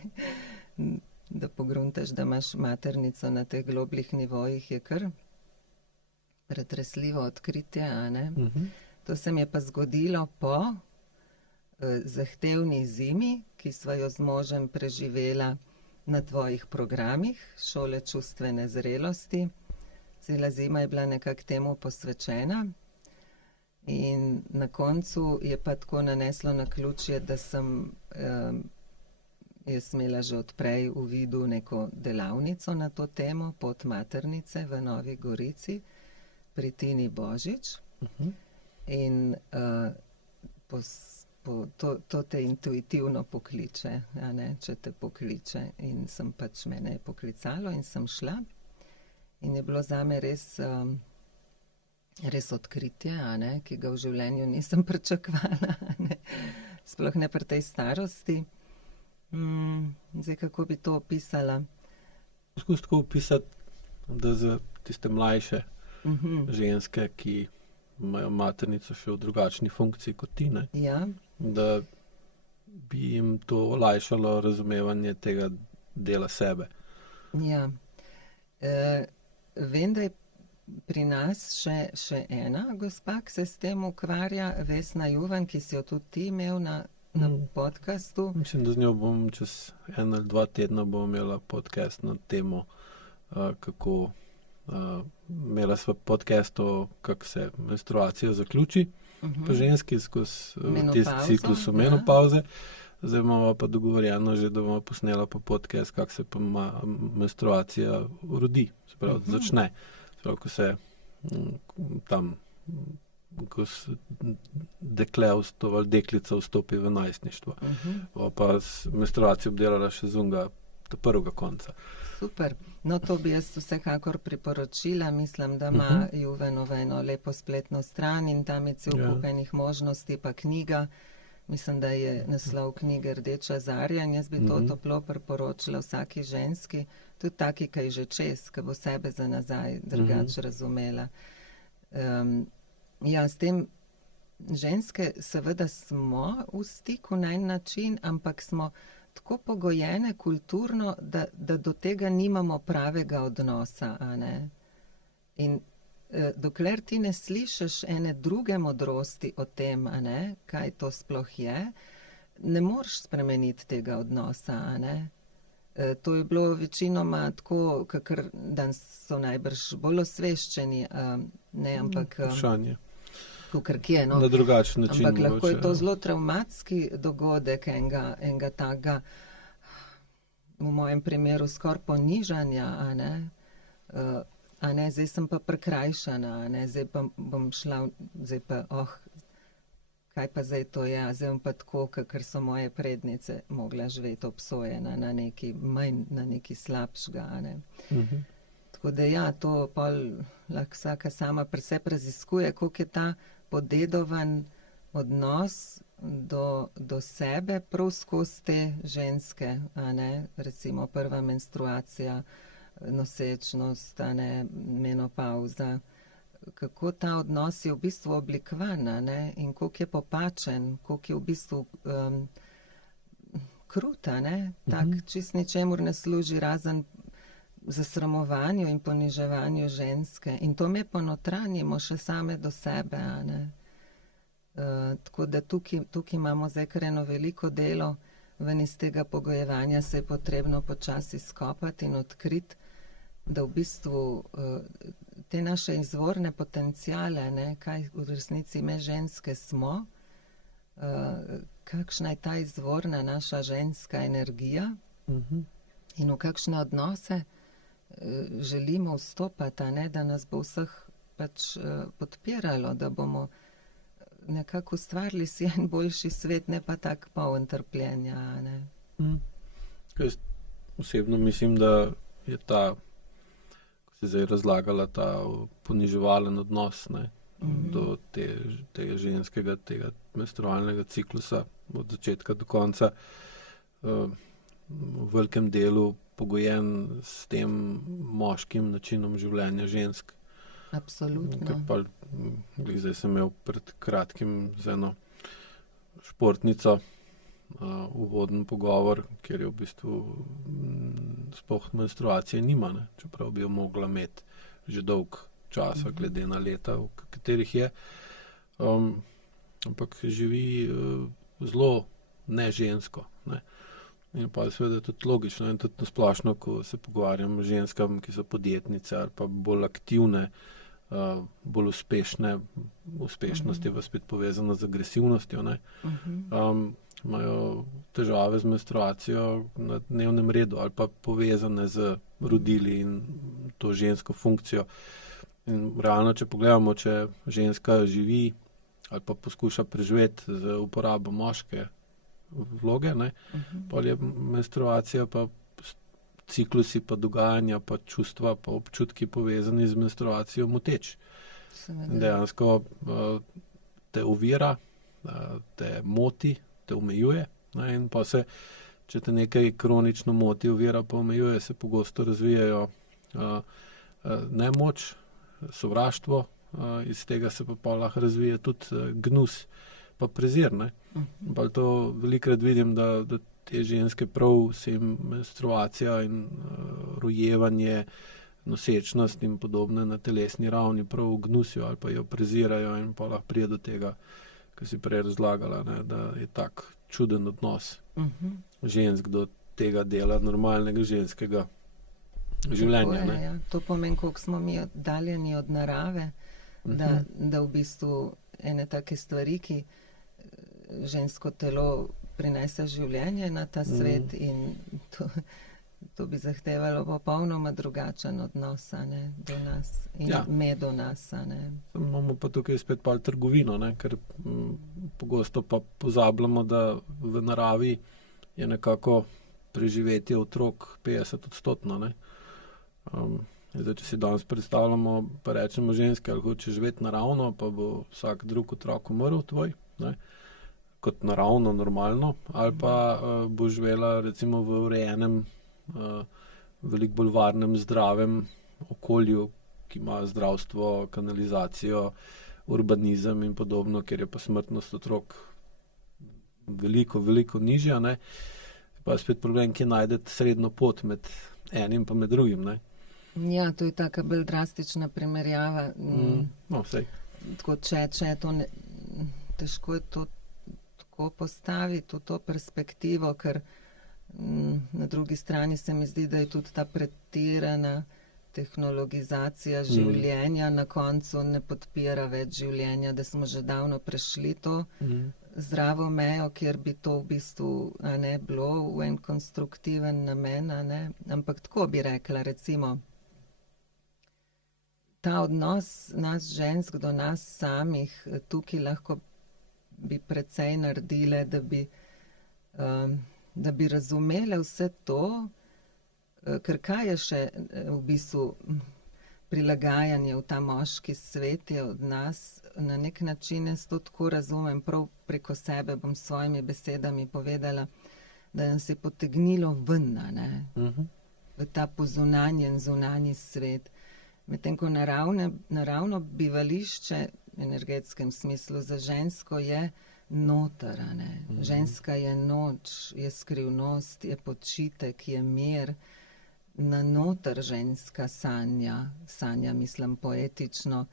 Da pogruntaš, da imaš maternico na teh globljih nivojih, je kar pretresljivo odkritje, a ne? To se mi je pa zgodilo po zahtevni zimi, ki sva jo z možem preživela na tvojih programih Šole čustvene zrelosti. Cela zima je bila nekako temu posvečena in na koncu je pa tako naneslo naključje, da sem jaz imela že odprej v vidu neko delavnico na to temo, Pot maternice v Novi Gorici pri Tini Božič. In to te intuitivno pokliče, a ne, če te pokliče. In sem pač, mene je poklicalo in sem šla. In je bilo zame res odkritje, a ne, ki ga v življenju nisem pričakovala, a ne. Sploh ne pri tej starosti. Zdaj, kako bi to opisala? Poskusi tako opisati, da za tiste mlajše ženske, ki imajo maternico še v drugačni funkciji kot ti, ne? Ja. Da bi jim to olajšalo razumevanje tega dela sebe. Ja. Vem, da je pri nas še ena gospa, ki se s tem ukvarja, Vesna Juvan, ki si jo tudi ti imel na podcastu. Mislim, da z njo bom čez 1 ali 2 tedna bom imela podcast na temo, kako imela sva podcast o kako se menstruacija zaključi pri ženski skozi ciklus menopavze. zdaj imamo pa dogovorjeno že, da bomo posnela pa podcast, kako se pa menstruacija rodi, se pravi, začne. Se pravi, ko se tam, ko se deklica vstopi v najstništvo. Pa menstruacijo obdelala še z unga do prvega konca. Super. No, to bi jaz vsekakor priporočila. Mislim, da ima Juvenova eno lepo spletno stran in tam je cel kup enih možnosti, pa knjiga. Mislim, da je naslov knjige Rdeča zarja in jaz bi to toplo priporočila vsaki ženski, tudi taki, ki je že čez, ki bo sebe za nazaj drugače razumela. Ja, s tem ženske seveda smo v stiku na en način, ampak smo tako pogojene kulturno, da do tega nimamo pravega odnosa, a ne? In dokler ti ne slišiš ene druge modrosti o tem, a ne, kaj to sploh je, ne moreš spremeniti tega odnosa, a ne? To je bilo večinoma tako, kakor danes so najbrž bolj osveščeni, ne, ampak... Vprašanje. Kakor kje, no. Na drugačen način. Ampak lahko je to zelo travmatski dogodek enega takega, v mojem primeru skoraj ponižanja, a ne, zdaj sem pa prekrajšana, a ne, zdaj pa bom šla, zdaj pa, kaj pa zdaj to je, zdaj bom pa tako, kakor so moje prednice mogla živeti obsojena na neki manj, na neki slabšega, a ne. Tako da ja, to pol lahko vsaka sama pri sebi raziskuje, koliko je ta podedovan odnos do sebe prav skozi te ženske, a ne, recimo prva menstruacija, nosečnost, a ne, menopauza, kako ta odnos je v bistvu oblikovan, a ne, in koliko je popačen, koliko je v bistvu krut, a ne, tak čist ničemur ne služi razen zasramovanju in poniževanju ženske. In to me ponotranjimo še same do sebe, a ne. Tako da tukaj imamo zdaj kar eno veliko delo, ven iz tega pogojevanja se je potrebno počasi skopati in odkriti, da v bistvu te naše izvorne potenciale, ne, kaj v resnici me ženske smo, kakšna je ta izvorna naša ženska energija in v kakšne odnose želimo vstopati, a ne, da nas bo vseh pač podpiralo, da bomo nekako ustvarili si en boljši svet, ne pa tak poln trpljenja, a ne. Jaz osebno mislim, da je ta, ko si zdaj razlagala, ta poniževalen odnos, ne, do tega ženskega, tega menstrualnega ciklusa od začetka do konca, v velikem delu pogojen s tem moškim načinom življenja žensk. Absolutno. Ker pa, zdaj sem imel pred kratkim z eno športnico uvoden pogovor, kjer je v bistvu sploh menstruacije nima, ne, čeprav bi jo mogla imeti že dolg časa, glede na leta, v katerih je. Ampak živi zelo nežensko, ne. In pa je seveda tudi logično in tudi nasplošno, ko se pogovarjam z ženskam, ki so podjetnice ali pa bolj aktivne, bolj uspešne, uspešnost je pa spet povezana z agresivnostjo, ne, imajo težave z menstruacijo na dnevnem redu ali pa povezane z rodili in to žensko funkcijo. In realno, če pogledamo, če ženska živi ali pa poskuša preživeti z uporabo moške vloge, ne, pol je menstruacija pa ciklusi, pa dogajanja, pa čustva, pa občutki povezani z menstruacijo moteč. Dejansko te ovira, te moti, te omejuje, ne, in pa se, če te nekaj kronično moti, ovira pa omejuje, se pogosto razvijajo nemoč, sovraštvo, iz tega se pa lahko razvije tudi gnus, pa prezir, ne. Pa to velikokrat vidim, da te ženske prav se jim menstruacija in rojevanje, nosečnost in podobne na telesni ravni prav gnusijo ali pa jo prezirajo in pa lahko pride do tega, kar si prej razlagala, ne, da je tak čuden odnos žensk do tega dela normalnega ženskega življenja. Je, ja. To pomeni, koliko smo mi oddaljeni od narave, da v bistvu ene take stvari, ki žensko telo prinese življenje na ta svet in to bi zahtevalo popolnoma drugačen odnos, a ne, do nas in me do nas. A ne. Imamo pa tukaj spet pa trgovino, ne, ker pogosto pa pozabljamo, da v naravi je nekako preživetje otrok 50%. Ne. Zdaj, če si danes predstavljamo, pa rečemo ženske, ali hoče živeti naravno, pa bo vsak drug otrok umrl tvoj, ne, kot naravno, normalno, ali pa bo živela recimo v urejenem, veliko bolj varnem, zdravem okolju, ki ima zdravstvo, kanalizacijo, urbanizem in podobno, kjer je pa smrtnost otrok veliko, veliko nižja, ne. Pa spet problem, kje najdete srednjo pot med enim pa med drugim, ne. Ja, to je taka bolj drastična primerjava. No, sej. Tako, če je to težko je to tako postaviti v to perspektivo, ker na drugi strani se mi zdi, da je tudi ta pretirana tehnologizacija življenja na koncu ne podpira več življenja, da smo že davno prešli to zdravo mejo, kjer bi to v bistvu ne bilo v en konstruktiven namen, ne. Ampak tako bi rekla, recimo, ta odnos nas žensk do nas samih, tukaj lahko bi precej naredile, da bi razumele vse to, ker kaj je še v bistvu prilagajanje v ta moški svet je od nas, na nek način jaz to tako razumem, prav preko sebe bom s svojimi besedami povedala, da nas je potegnilo ven, ne, v ta pozunanjen, zunanji svet. Medtem ko naravno bivališče v energetskem smislu za žensko je noter, ne. Ženska je noč, je skrivnost, je počitek, je mir. Na noter ženska sanja, mislim poetično,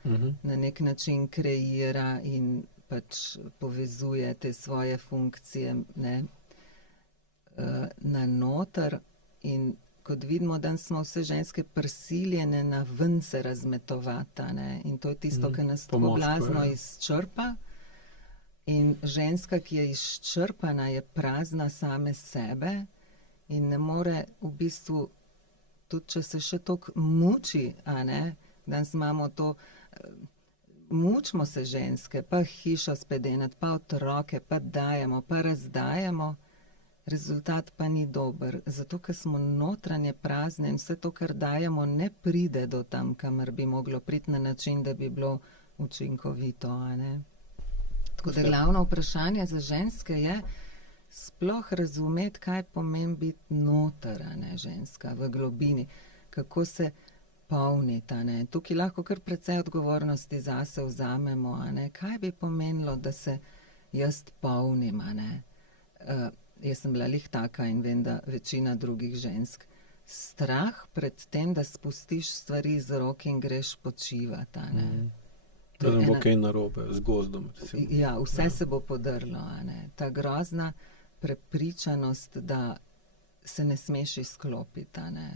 na nek način kreira in pač povezuje te svoje funkcije, ne, na noter. In kot vidimo, danes smo vse ženske prisiljene na ven se razmetovati, ne, in to je tisto, kar nas tako blazno izčrpa. In ženska, ki je izčrpana, je prazna same sebe in ne more v bistvu, tudi če se še toliko muči, a ne, danes imamo to, mučimo se ženske, pa hišo spedenati, pa otroke, pa dajemo, pa razdajemo, rezultat pa ni dober, zato ker smo notranje prazne in vse to, kar dajemo, ne pride do tam, kamor bi moglo priti na način, da bi bilo učinkovito, a ne. Tako da glavno vprašanje za ženske je sploh razumeti, kaj pomeni biti noter, a ne, ženska, v globini, kako se polniti, a ne. Tukaj lahko kar precej odgovornosti zase vzamemo, a ne, kaj bi pomenilo, da se jaz polnim, a ne. Jaz sem bila lih taka in vem, da večina drugih žensk. Strah pred tem, da spustiš stvari z rok in greš počivati, a ne. Da ne bo kaj narobe z gozdom. Ja, vse se bo podrlo, a ne. Ta grozna prepričanost, da se ne smeš izklopiti, a ne.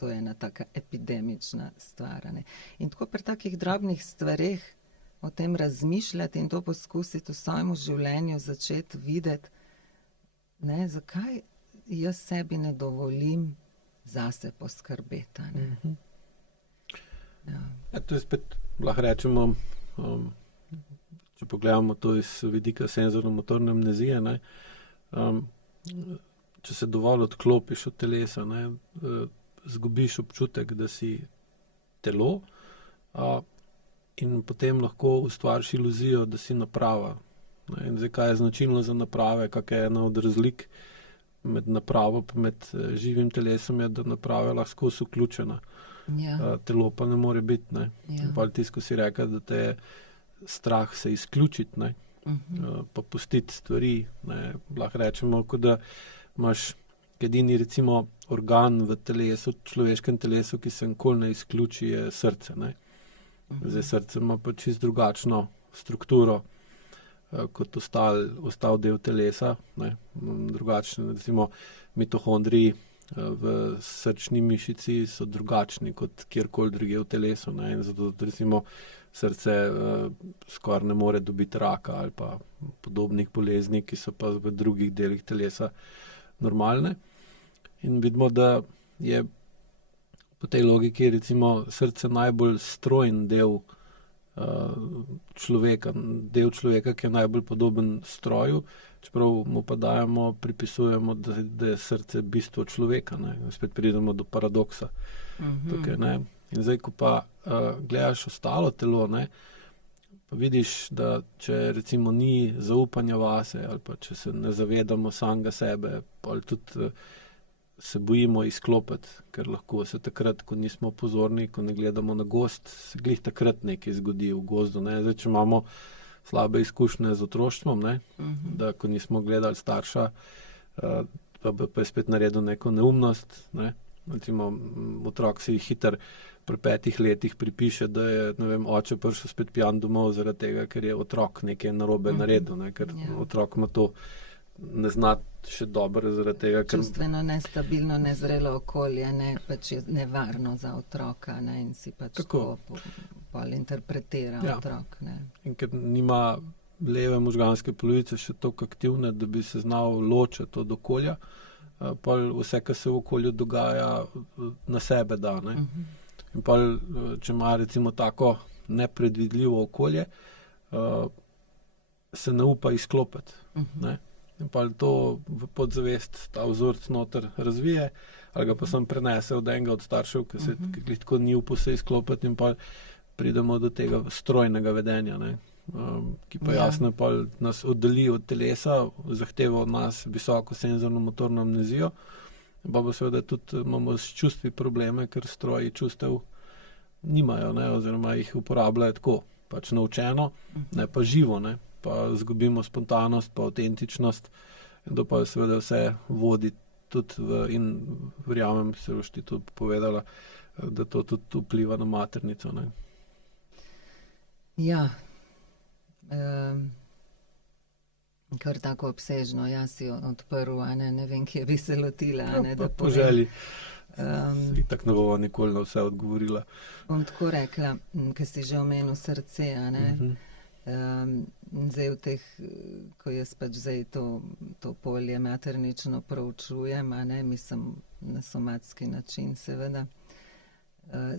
To je ena taka epidemična stvar, a ne. In tako pri takih drobnih stvareh o tem razmišljati in to poskusiti v svojem življenju začeti videti, ne, zakaj jaz sebi ne dovolim zase poskrbeti, a ne. Ja, to je spet, lahko rečemo, če pogledamo to iz vidika senzorno-motorne amnezije, ne, če se dovolj odklopiš od telesa, ne, zgubiš občutek, da si telo, in potem lahko ustvariš iluzijo, da si naprava. Ne, in zdaj, kaj je značilno za naprave, kakšna je ena od razlik med napravo pa med živim telesom, je, da naprava je lahko vključena. Ja. Telo pa ne more biti, ne. Ja. Pa tisto, ko si rekel, da te je strah se izključiti, ne, pa pustiti stvari, ne, lahko rečemo, kot da imaš edini recimo organ v telesu, človeškem telesu, ki se nikoli ne izključi, je srce, ne. Zdaj, srce ima pa čisto drugačno strukturo, kot ostal del telesa, ne, drugačne, recimo mitohondriji v srčni mišici so drugačni kot kjerkoli drugje v telesu, ne? In zato recimo srce skoraj ne more dobiti raka ali pa podobnih bolezni, ki so pa v drugih delih telesa normalne. In vidimo, da je po tej logiki recimo srce najbolj strojen del človeka, ki je najbolj podoben stroju, čeprav mu pa pripisujemo, da je srce bistvo človeka, ne? Spet pridemo do paradoksa. Tukaj, ne? In zdaj, ko pa gledaš ostalo telo, ne, pa vidiš, da če recimo ni zaupanja vase ali pa če se ne zavedamo samega sebe, ali tudi se bojimo izklopiti, ker lahko se takrat, ko nismo pozorni, ko ne gledamo na gozd, se glih takrat nekaj zgodi v gozdu, ne. Zdaj, če imamo slabe izkušnje z otroštvom, ne, da ko nismo gledali starša, pa je spet naredil neko neumnost, ne. Recimo, otrok si hiter pri 5 letih pripiše, da je, ne vem, oče prišel spet pijan domov zaradi tega, ker je otrok nekaj narobe naredil, ne, ker otrok ima to ne zna še dobro zaradi tega, ker... Čustveno nestabilno, nezrelo okolje, ne, pač je nevarno za otroka, ne, in si pač tako pol interpretira otrok, ne. In ker nima leve možganske polovice še toliko aktivne, da bi se znal ločiti od okolja, pol vse, kar se v okolju dogaja, na sebe da, ne. In pol, če ima recimo tako nepredvidljivo okolje, se ne upa izklopiti, ne. In pa to v podzavest ta vzorc noter razvije, ali ga pa sem prenese od enega od staršev, ki glih tako ni upal se izklopiti, in pa pridemo do tega strojnega vedenja, ne, ki pa jasno pa nas oddali od telesa, zahteva od nas visoko senzorno motorno amnezijo, pa seveda tudi imamo s čustvi probleme, ker stroji čustev nimajo, ne, oziroma jih uporabljajo tako, pač naučeno, ne pa živo, ne. Pa zgubimo spontanost, pa avtentičnost, in to pa seveda vse vodi tudi in verjamem, se boš ti tudi povedala, da to tudi vpliva na maternico, ne. Ja, kar tako obsežno, jaz si odprl, ne vem, kje bi se lotila, ne, da po želji. Tako ne bova nikoli na vse odgovorila. Bom tako rekla, ker si že omenil srce, ne, zdaj v teh, ko jaz pač zdaj to polje maternično proučujem, ne, mislim na somatski način seveda,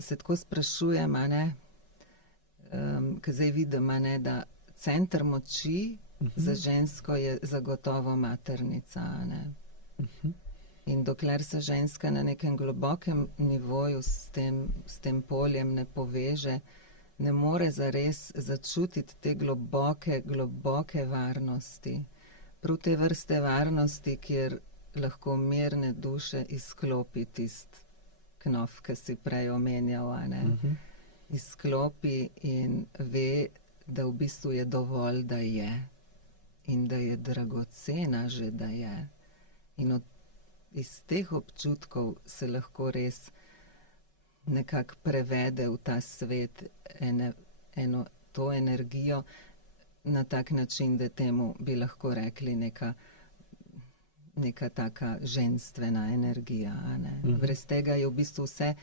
se tako sprašujem, ne, ker zdaj vidim, ne, da center moči za žensko je zagotovo maternica, ne. In dokler se ženska na nekem globokem nivoju s tem poljem ne poveže, ne more zares začutiti te globoke varnosti. Prav te vrste varnosti, kjer lahko mirne duše izklopi tisti knof, ki si prej omenjal, ne. Izklopi in ve, da v bistvu je dovolj, da je. In da je dragocena že, da je. In iz teh občutkov se lahko res nekako prevede v ta svet to energijo na tak način, da temu bi lahko rekli neka taka ženstvena energija, ne. Brez tega je v bistvu vse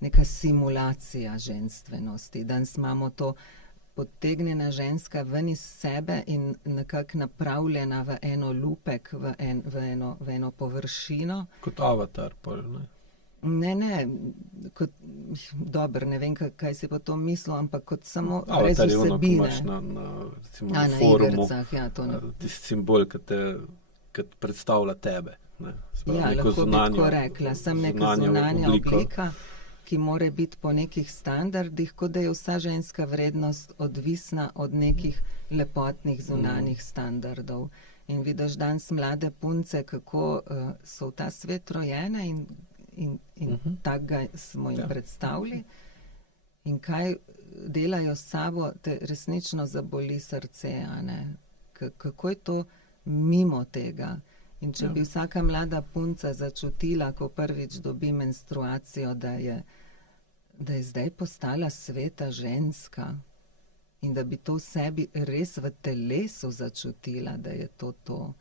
neka simulacija ženstvenosti. Danes imamo to potegnjena ženska ven iz sebe in nekako napravljena v eno lupek, v eno površino. Kot avatar, pol, ne? Ne, kot, dobro, ne vem, kaj si po to mislil, ampak kot samo brez vsebine. Avatar je ono, ko imaš recimo na forumu, igrcah, ja, tisti simbol, ki predstavlja tebe, ne. Ja, lahko bi tako rekla, sem neka zunanja oblika, ki more biti po nekih standardih, kot da je vsa ženska vrednost odvisna od nekih lepotnih zunanjih standardov. In vidiš danes mlade punce, kako so v ta svet rojene in tako ga smo jim predstavili. In kaj delajo s sabo, te resnično zaboli srce, a ne. Kako je to mimo tega? In če bi vsaka mlada punca začutila, ko prvič dobi menstruacijo, da je zdaj postala sveta ženska in da bi to v sebi res v telesu začutila, da je to.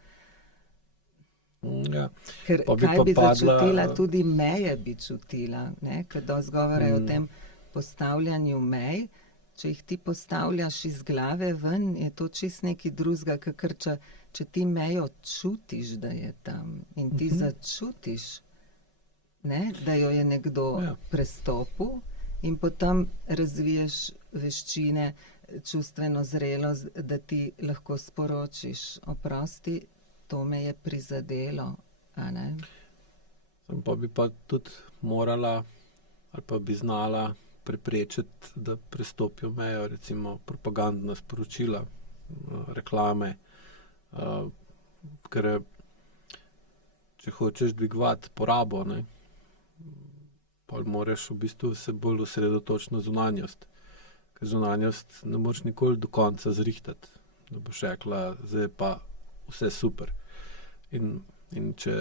Ja. Ker Pa bi kaj pa bi padla, začutila, tudi meje bi čutila, ne? Ker dosti govora je o tem postavljanju mej. Če jih ti postavljaš iz glave ven, je to čist nekaj drugega, kakor če ti mejo čutiš, da je tam in ti začutiš, ne, da jo je nekdo prestopil in potem razviješ veščine, čustveno zrelost, da ti lahko sporočiš, oprosti, to me je prizadelo, a ne? Pa bi pa tudi morala ali pa bi znala preprečiti, da prestopijo mejo, recimo propagandna sporočila, reklame, ker če hočeš dvigovati porabo, ne, pol moraš v bistvu se bolj osredotočiti na zunanjost. Ker zunanjost ne moreš nikoli do konca zrihtati, da boš rekla, zdaj pa vse super. In če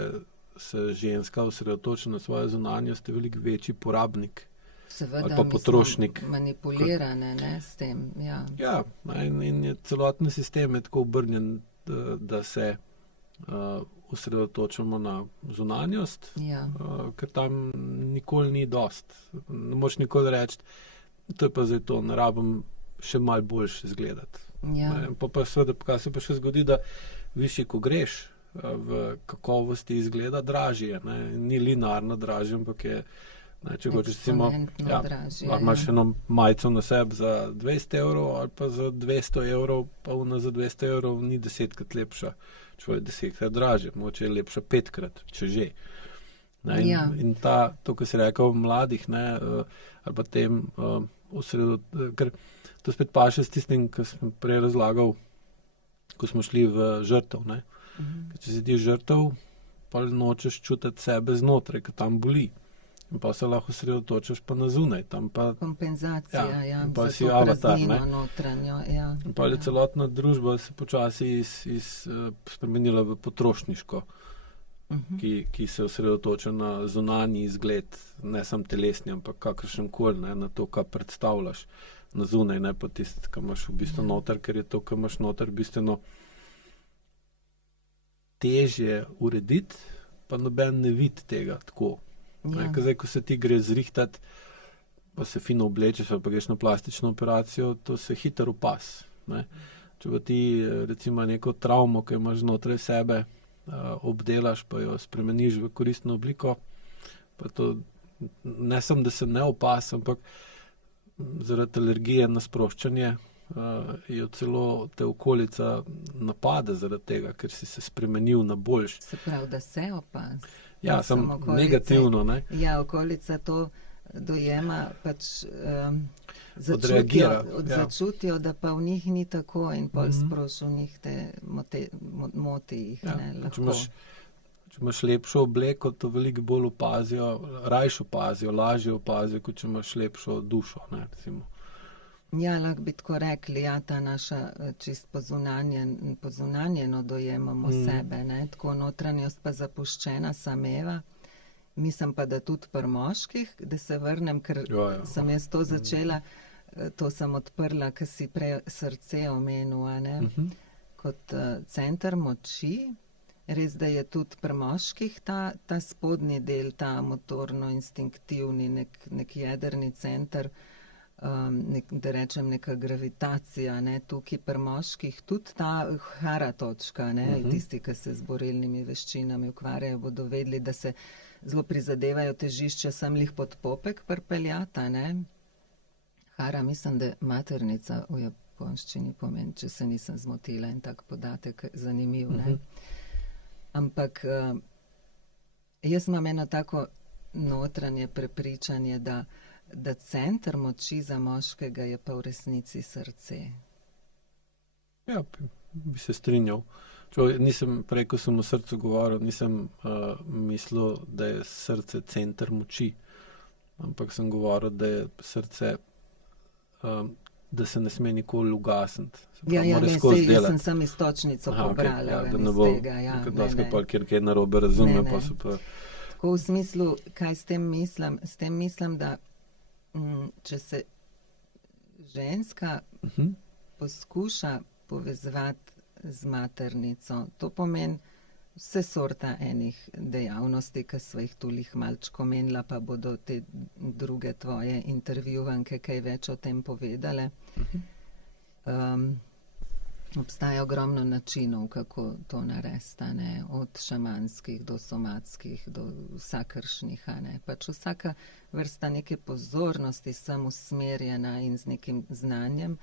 se ženska osredotoča na svojo zunanjost, je veliko večji porabnik. Seveda, ali pa potrošnik. Manipulirane, ne, s tem, ja. Ja, in je celoten sistem je tako obrnjen, da se osredotočamo na zunanjost, ker tam nikoli ni dost. Ne moreš nikoli reči, to je pa zdaj to, ne rabim še malo boljše izgledati. Ja. Pa seveda, kaj se pa še zgodi, da višje, ko greš, v kakovosti izgleda dražje, ne. Ni linearno dražje, ampak je če hočeš, recimo, imaš eno majico na sebi za 200 evrov ali pa za 200 evrov, pa ona za 200 evrov ni 10krat lepša, če je 10krat dražje, mogoče je lepša 5krat, če že. In to, kar si rekel o mladih, ne, ali pa tem ker to spet paše s tistim, kar sem prej razlagal, ko smo šli v žrtev, ne. Če si ti žrtev, pa nočeš čutiti sebe znotraj, ker tam boli. In pa se lahko osredotočaš pa na zunaj. Tam pa, kompenzacija, in pa za si to avatar, ne. praznino notranjo, ja. In pa je celotna družba se počasi spremenila v potrošniško, ki se osredotoča na zunanji izgled, ne samo telesni, ampak kakršenkoli, ne, na to, kar predstavljaš na zunaj, ne pa tisto, kar imaš v bistvu noter, ker je to, kar imaš noter, bistveno težje urediti, pa noben ne vidi tega tako. Zdaj, ko se ti gre zrihtati, pa se fino oblečeš ali pa greš na plastično operacijo, to se hitro opaz. Če pa ti recimo neko travmo, ki imaš znotraj sebe, obdelaš, pa jo spremeniš v koristno obliko, pa to ne samo, da se ne opaz, ampak zaradi alergije na sproščanje jo celo te okolica napade zaradi tega, ker si se spremenil na boljš. Se pravi, da se opaz. Ja, samo negativno, ne. Ja, okolica to dojema, pač odreagira. začutijo, da pa v njih ni tako in pol sproši v njih te moti jih, ne, lahko. Če imaš lepšo obleko, to veliko bolj opazijo, rajši opazijo, lažje opazijo, kot če imaš lepšo dušo, ne, recimo. Ja, lahko bi tako rekli, ja, ta naša čist pozunanjeno dojemamo sebe, ne, tako notranjost pa zapuščena sameva. Mislim pa, da tudi pri moških, da se vrnem, ker sem jaz to začela, to sem odprla, ker si prej srce omenil, a ne, kot center moči. Res, da je tudi pri moških ta spodnji del, ta motorno-instinktivni, nek jedrni center, da rečem neka gravitacija, ne, tukaj pri moških, tudi ta hara točka, ne, tisti, ki se z borilnimi veščinami ukvarjajo, bodo vedeli, da se zelo prizadevajo težišče sem lih pod popek pripeljata, ne. Hara, mislim, da maternica v japonščini pomeni, če se nisem zmotila, in tak podatek zanimiv, ne. Ampak jaz imam eno tako notranje prepričanje, da center moči za moškega je pa v resnici srce. Ja, bi se strinjal. Nisem, prej, ko sem o srcu govoril, nisem mislil, da je srce center moči, ampak sem govoril, da je srce, da se ne sme nikoli ugasniti. Jaz sem sam istočnico pobrala ven iz tega. Ker kaj narobe razume, pa so pa... Tako v smislu, kaj s tem mislim? S tem mislim, da če se ženska poskuša povezovati z maternico, to pomeni vse sorta enih dejavnosti, ki sva jih tulih malčko menila, pa bodo te druge tvoje intervjuvanke kaj več o tem povedale. Obstaja ogromno načinov, kako to narediti, ne? Od šamanskih do somatskih, do vsakršnih, ne? Pač vsaka vrsta neke pozornosti sem usmerjena in z nekim znanjem,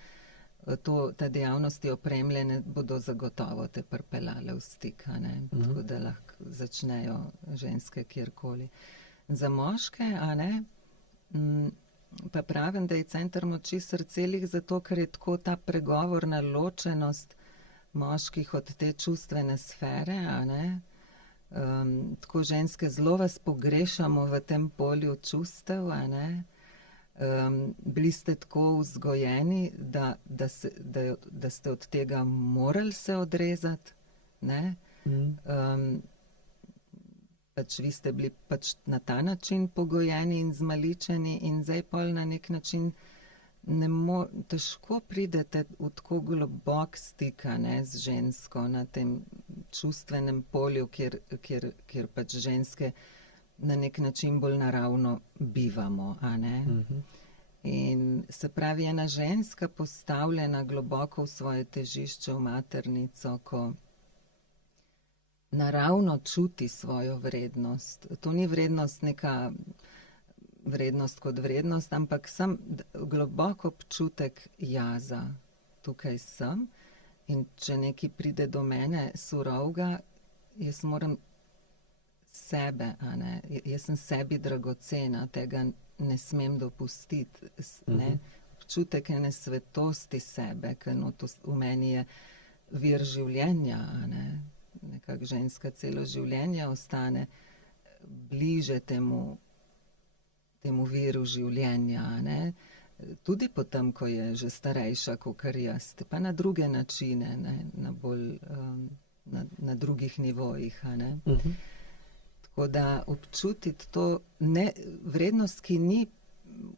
te dejavnosti opremljene bodo zagotovo te pripeljale v stik, ne? Tako da lahko začnejo ženske kjerkoli. Za moške, a ne, pa pravim, da je center moči srcelih zato, ker je tako ta pregovorna ločenost moških od te čustvene sfere, a ne. Tako ženske zelo vas pogrešamo v tem polju čustev, a ne. Bili ste tako vzgojeni, da ste od tega morali se odrezati, ne. Pač vi ste bili pač na ta način pogojeni in zmaličeni in zdaj pol na nek način težko pridete v tako globok stik, ne, z žensko na tem čustvenem polju, kjer pač ženske na nek način bolj naravno bivamo, a ne. In se pravi, ena ženska postavljena globoko v svoje težišče, v maternico, ko naravno čuti svojo vrednost. To ni vrednost neka vrednost kot vrednost, ampak sem globok občutek jaza. Tukaj sem in če nekaj pride do mene surovega, jaz moram sebe, a ne, jaz sem sebi dragocena, tega ne smem dopustiti, ne. Občutek ene svetosti sebe, ker v meni je vir življenja, a ne. Nekako ženska celo življenje ostane bliže temu viru življenja, ne. Tudi potem, ko je že starejša kakor jaz, pa na druge načine, ne, na bolj, na drugih nivojih, a ne. Tako da občutiti to vrednost, ki ni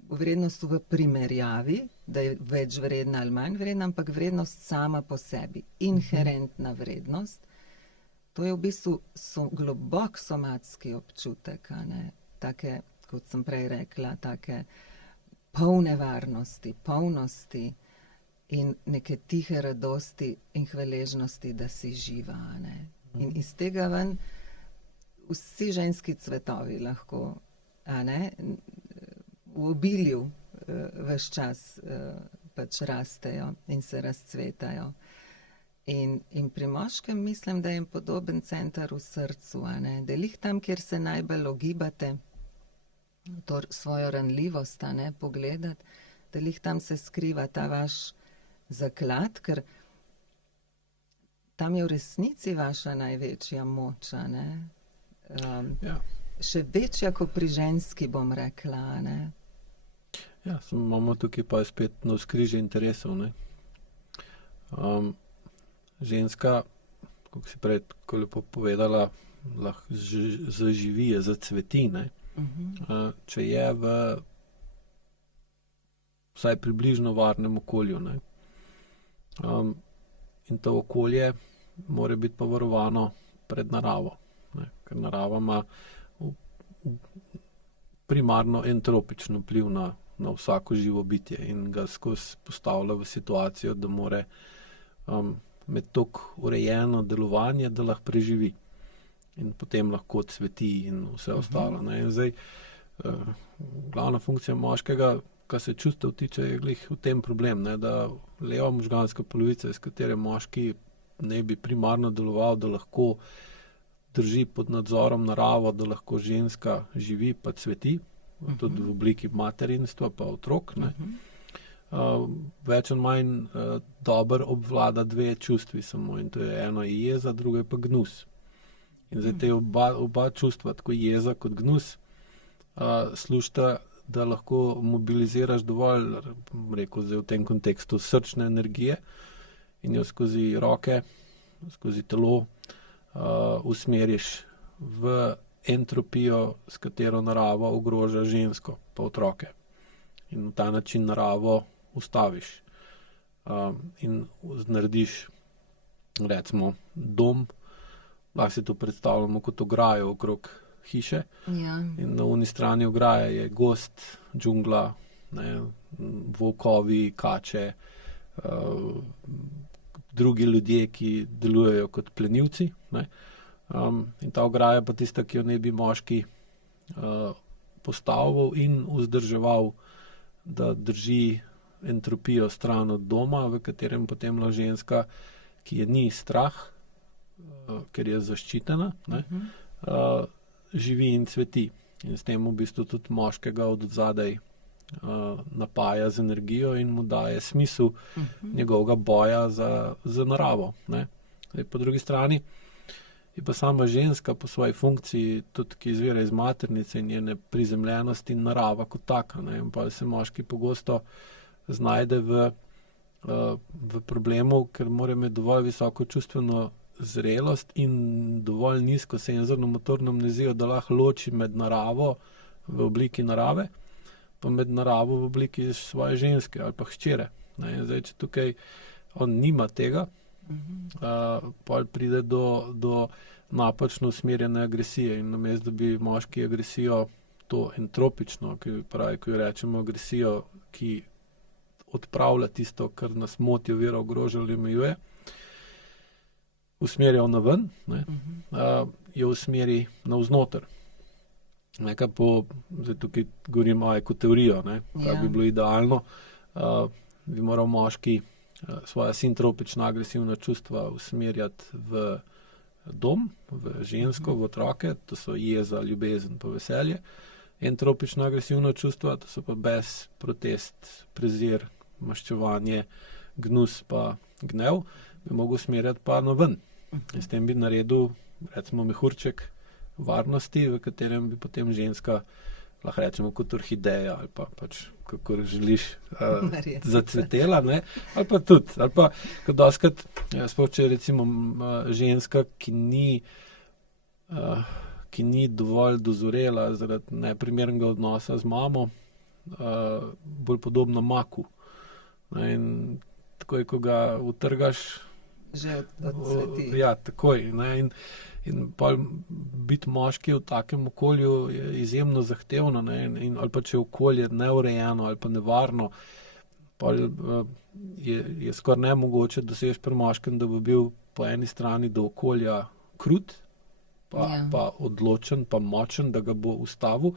vrednost v primerjavi, da je več vredna ali manj vredna, ampak vrednost sama po sebi, inherentna vrednost. To je v bistvu globok somatski občutek, a ne, take, kot sem prej rekla, take polne varnosti, polnosti in neke tihe radosti in hvaležnosti, da si živa, a ne. In iz tega ven vsi ženski cvetovi lahko, a ne, v obilju ves čas pač rastejo in se razcvetajo. In pri moškem mislim, da je podoben center v srcu, a ne, da lih tam, kjer se najbolj ogibate, to svojo ranljivost, a ne, pogledati, da lih tam se skriva ta vaš zaklad, ker tam je v resnici vaša največja moč, a ne. Še večja kot pri ženski, bom rekla, a ne. Ja, imamo tukaj pa spet navzkrižje interesov, ne. Ženska, kako si prej tako lepo povedala, lahko zaživi, zacveti, ne. Če je v vsaj približno varnem okolju, ne. In to okolje mora biti pa varovano pred naravo, ne. Ker narava ima primarno entropičen vpliv na vsako živo bitje in ga skozi postavlja v situacijo, da mora imeti toliko urejeno delovanje, da lahko preživi. In potem lahko cveti in vse ostalo, ne. In zdaj, glavna funkcija moškega, kar se čustev tiče, je glih v tem problem, ne, da leva možganska polovica, iz katere moški naj bi primarno deloval, da lahko drži pod nadzorom naravo, da lahko ženska živi pa cveti, tudi v obliki materinstva pa otrok, ne. Več ali manj dobro obvlada dve čustvi samo, in to je eno je jeza, drugo je pa gnus. In zdaj te oba čustva, tako jeza kot gnus, služita, da lahko mobiliziraš dovolj, bom rekel zdaj v tem kontekstu, srčne energije in jo skozi roke, skozi telo usmeriš v entropijo, s katero narava ogroža žensko pa otroke. In na ta način naravo ustaviš. In narediš, recimo, dom, lahko si to predstavljamo kot ograjo okrog hiše. Ja. In na uni strani ograje je gozd, džungla, ne, volkovi, kače, drugi ljudje, ki delujejo kot plenilci. Ne. In ta ograja pa tista, ki jo ne bi moški postavil in vzdrževal, da drži entropijo stran od doma, v katerem potem ženska, ki je ni strah, ker je zaščitena, ne, živi in cveti. In s tem v bistvu tudi moškega od zadaj napaja z energijo in mu daje smisel njegovega boja za naravo. Ne. Zdaj, po drugi strani je pa sama ženska po svoji funkciji, tudi ki izvira iz maternice in njene prizemljenosti in narava kot taka. Ne. In pa se moški pogosto znajde v problemu, ker mora imeti dovolj visoko čustveno zrelost in dovolj nizko senzorno motorno amnezijo, da lahko loči med naravo v obliki narave, pa med naravo v obliki svoje ženske ali pa hčere. Zdaj, če tukaj on nima tega, pol pride do napačno usmerjene agresije in namesto, da bi moški agresijo, to entropično, ki pravi, ko jo rečemo agresijo, ki odpravlja tisto, kar nas moti, ovira, ogroža ali omejuje, usmerjal na ven, jo usmeri navznoter. Nekaj zdaj tukaj govorim kot teorijo, kaj bi bilo idealno, bi moral moški svoja sintropična agresivna čustva usmerjati v dom, v žensko, v otroke, to so jeza, ljubezen pa veselje. Entropična agresivna čustva, to so pa bes, protest, prezir, maščevanje, gnus pa gnev, bi mogel usmerjati pa na ven. In s tem bi naredil, recimo, mehurček varnosti, v katerem bi potem ženska, lahko rečemo kot orhideja ali pa pač, kako želiš, zacvetela, ne? Ali pa tudi, ali pa kot dostikrat, sploh če je recimo ženska, ki ni dovolj dozorela zaradi neprimernega odnosa z mamo, bolj podobna maku. In takoj, ko ga utrgaš, že odcveti. Ja, takoj. In pa biti moški v takem okolju je izjemno zahtevno, ali pa če je okolje neurejeno ali pa nevarno, pa je skoraj nemogoče doseči pri moškem, da bo bil po eni strani do okolja krut, pa odločen, pa močen, da ga bo ustavil.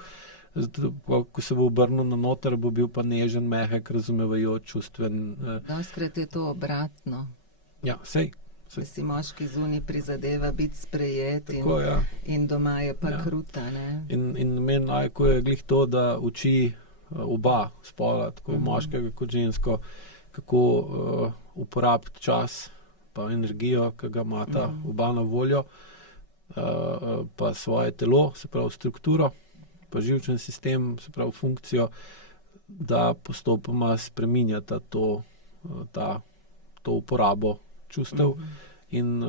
Ko se bo obrnil na noter, bo bil pa nežen, mehek, razumevajoč, čustven. Dostikrat je to obratno. Ja, sej. Da si moški zunaj prizadeva biti sprejet tako, in doma je pa kruta. Ne? In meni najko je glih to, da uči oba spola, tako moškega kot žensko, kako uporabiti čas pa energijo, ki ga imata oba na voljo, pa svoje telo, se pravi strukturo, pa živčen sistem, se pravi funkcijo, da postopoma spreminjata to uporabo čustev in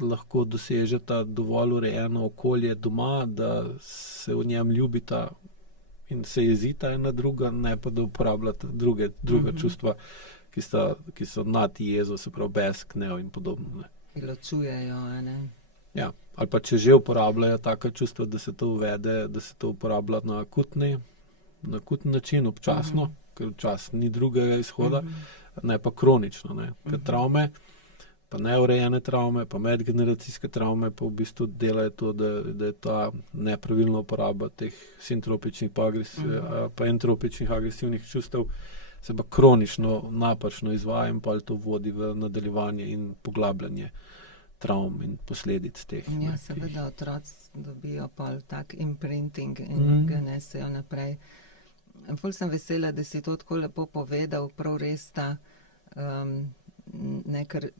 lahko dosežeta dovolj urejeno okolje doma, da se v njem ljubita in se jezita ena druga, ne pa da uporabljata druga čustva, ki so nad jezo, se pravi bes, gnev in podobno. Ki ločujejo, ne? Ja, ali pa če že uporabljajo taka čustva, da se to uvede, da se to uporablja na akutni način, občasno, ker včasih ni drugega izhoda, ne pa kronično. Ker travme, pa neurejene travme, pa medgeneracijske travme pa v bistvu delajo to, da je ta nepravilna uporaba teh sintropičnih pa entropičnih agresivnih čustev se pa kronično, napačno izvaja in pa to vodi v nadaljevanje in poglabljanje travm in posledic teh. Ja, seveda otroci dobijo pol tak imprinting in ga nesejo naprej. Ful sem vesela, da si to tako lepo povedal, prav res ta ker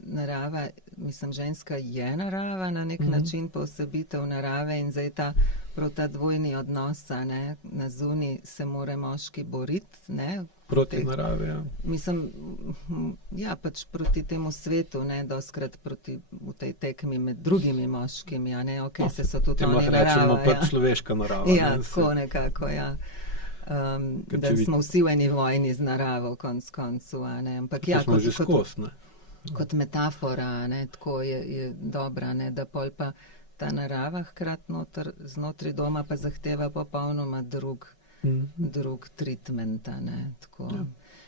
narava, mislim, ženska je narava na nek način, posebitev narave in zdaj prav ta dvojni odnos, na zunaj se mora moški boriti, proti naravi, ja. Mislim, ja, pač proti temu svetu, dostikrat v tej tekmi med drugimi moškimi, se so tudi oni narava. Rečemo pač človeška narava. Ja, tako nekako, ja. Da smo vsi v eni vojni z naravo, konc koncu, ampak ja, smo že skozi, ne? kot metafora, ne, tako je dobra, ne, da pol pa ta narava hkrat znotraj doma pa zahteva popolnoma drug treatment, ne, tako. Ja.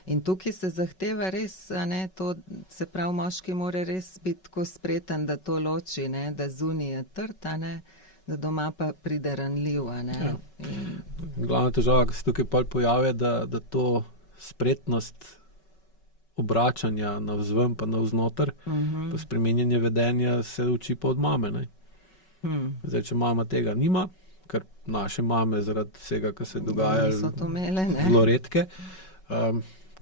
In tukaj se zahteva res, ne, to, se pravi, moški mora res biti tako spreten, da to loči, ne, da zunaj je trd, ne, da doma pa pride ranljiv, ne. Ja. In Glavna težava, ki se tukaj pol pojavi, da to spretnost obračanja navzven pa navznoter, pa spremenjanje vedenja se uči pa od mame, ne. Zdaj, če mama tega nima, ker naše mame zaradi vsega, kar se dogaja, so to imele, ne. zelo redke,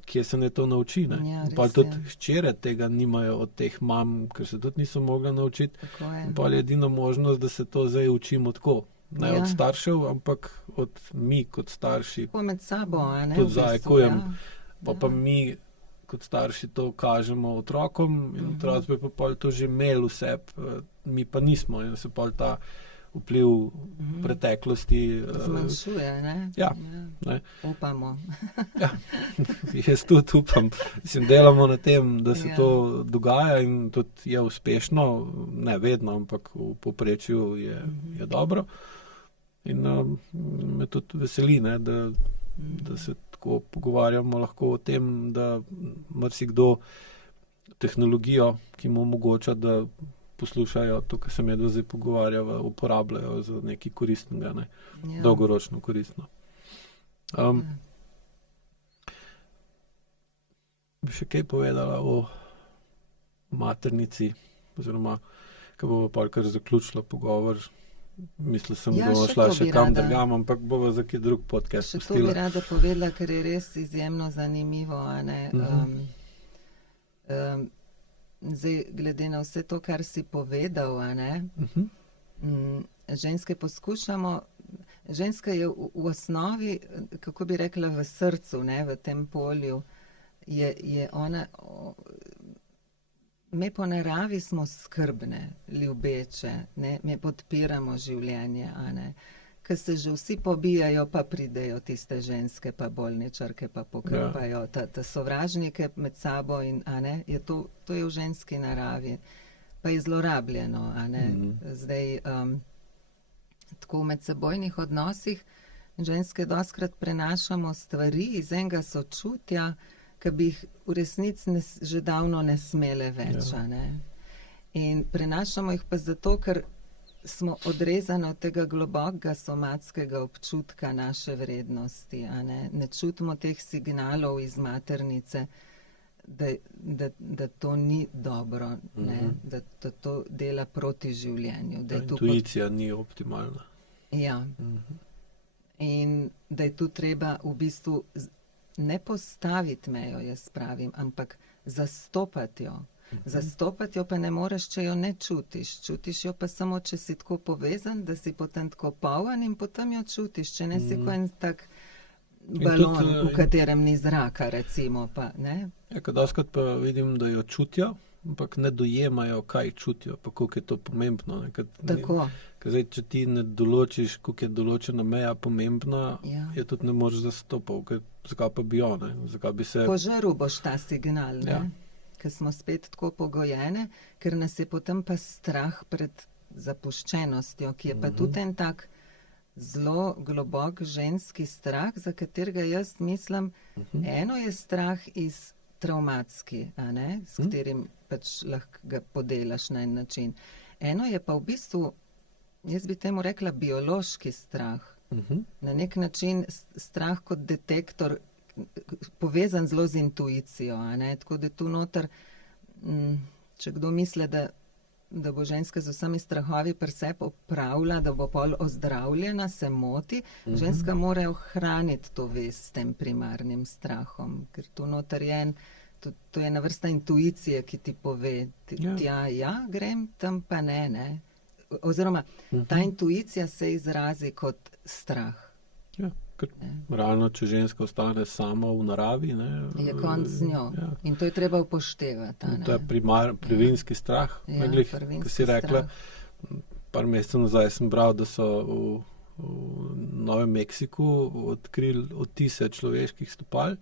kje se ne to nauči, ne. Ja, res Pa tudi je. hčere tega nimajo od teh mam, ker se tudi niso mogli naučiti. Tako je. In pol je edina možnost, da se to zdaj učimo tako. Ne Ja. od staršev, ampak od mi kot starši. Tako med sabo, a ne. Tudi v bistvu, zajekujem. ja. Pa mi kot starši to kažemo otrokom in otroci bi pa pol to že imeli v sebi, mi pa nismo in se pol ta vpliv preteklosti Zmanjšuje, ne? Ja, ne. Upamo. Ja, jaz tudi upam. Mislim, delamo na tem, da se Ja. to dogaja in tudi je uspešno, ne vedno, ampak v povprečju je dobro. In me tudi veseli, ne, da se tako pogovarjamo lahko o tem, da marsikdo tehnologijo, ki mu omogoča, da poslušajo to, kar se medve zdaj pogovarjava, uporabljajo za nekaj koristnega, ne, Ja. dolgoročno koristno. Bi še kaj povedala o maternici, oziroma, ko bomo pol kar zaključila pogovor, mislil sem, Ja, da bomo še šla to še bi kam rada. drugam, ampak bomo za kaj drug podcast Še to bi pustila. rada povedala, ker je res izjemno zanimivo, a ne. Zdaj, glede na vse to, kar si povedal, a ne, ženske poskušamo, ženska je v osnovi, kako bi rekla, v srcu, ne, v tem polju, je ona, me po naravi smo skrbne, ljubeče, ne, me podpiramo življenje, a ne. Ko se že vsi pobijajo, pa pridejo tiste ženske, pa bolničarke, pa pokrpajo, ta sovražnike med sabo in, a ne, je to je v ženski naravi. Pa je zlorabljeno, a ne. Zdaj, tako v medsebojnih odnosih ženske dostikrat prenašamo stvari iz enega sočutja, ki bi jih v resnici že davno ne smele več, a ne. In prenašamo jih pa zato, ker smo odrezani od tega globokega somatskega občutka naše vrednosti, a ne. Ne čutimo teh signalov iz maternice, da to ni dobro, ne, da to dela proti življenju. Da je tu Intuicija ni optimalna. Ja. In da je tu treba v bistvu ne postaviti mejo, jaz pravim, ampak zastopati jo. Zastopati jo pa ne moreš, če jo ne čutiš. Čutiš jo pa samo, če si tako povezan, da si potem tako poln in potem jo čutiš, če ne si kot en tak balon, tudi, v katerem ni zraka, recimo, pa, ne. Ja, ko dostikrat pa vidim, da jo čutijo, ampak ne dojemajo, kaj čutijo, pa koliko je to pomembno. Ne. Tako. Ker zdaj, če ti ne določiš, koliko je določena meja pomembna, Ja. je tudi ne moreš zastopati, ker zakaj pa bi jo, ne? Zakaj bi se... Požrl boš ta signal, ne? Ja. Ker smo spet tako pogojene, ker nas je potem pa strah pred zapuščenostjo, ki je pa tudi en tak zelo globok ženski strah, za katerega jaz mislim, eno je strah iz travmatski, a ne, s katerim pač lahko ga podelaš na en način. Eno je pa v bistvu, jaz bi temu rekla, biološki strah. Na nek način strah kot detektor, povezan zelo z intuicijo, a ne, tako da tu noter, če kdo misli, da bo ženska z vsemi strahovi pri sebi opravila, da bo pol ozdravljena, se moti. Ženska mora ohraniti to vez s tem primarnim strahom, ker tu noter je to je ena vrsta intuicije, ki ti pove, ja, grem, tam pa ne. Oziroma, ta intuicija se izrazi kot strah. Ja, ker realno, če ženska ostane sama v naravi, ne, je konc z njo. Ja. In to je treba upoštevati. To je prvinski strah. Ja, Ko si rekla, par mesecev nazaj sem bral, da so v Novem Meksiku odkrili odtise človeških stopal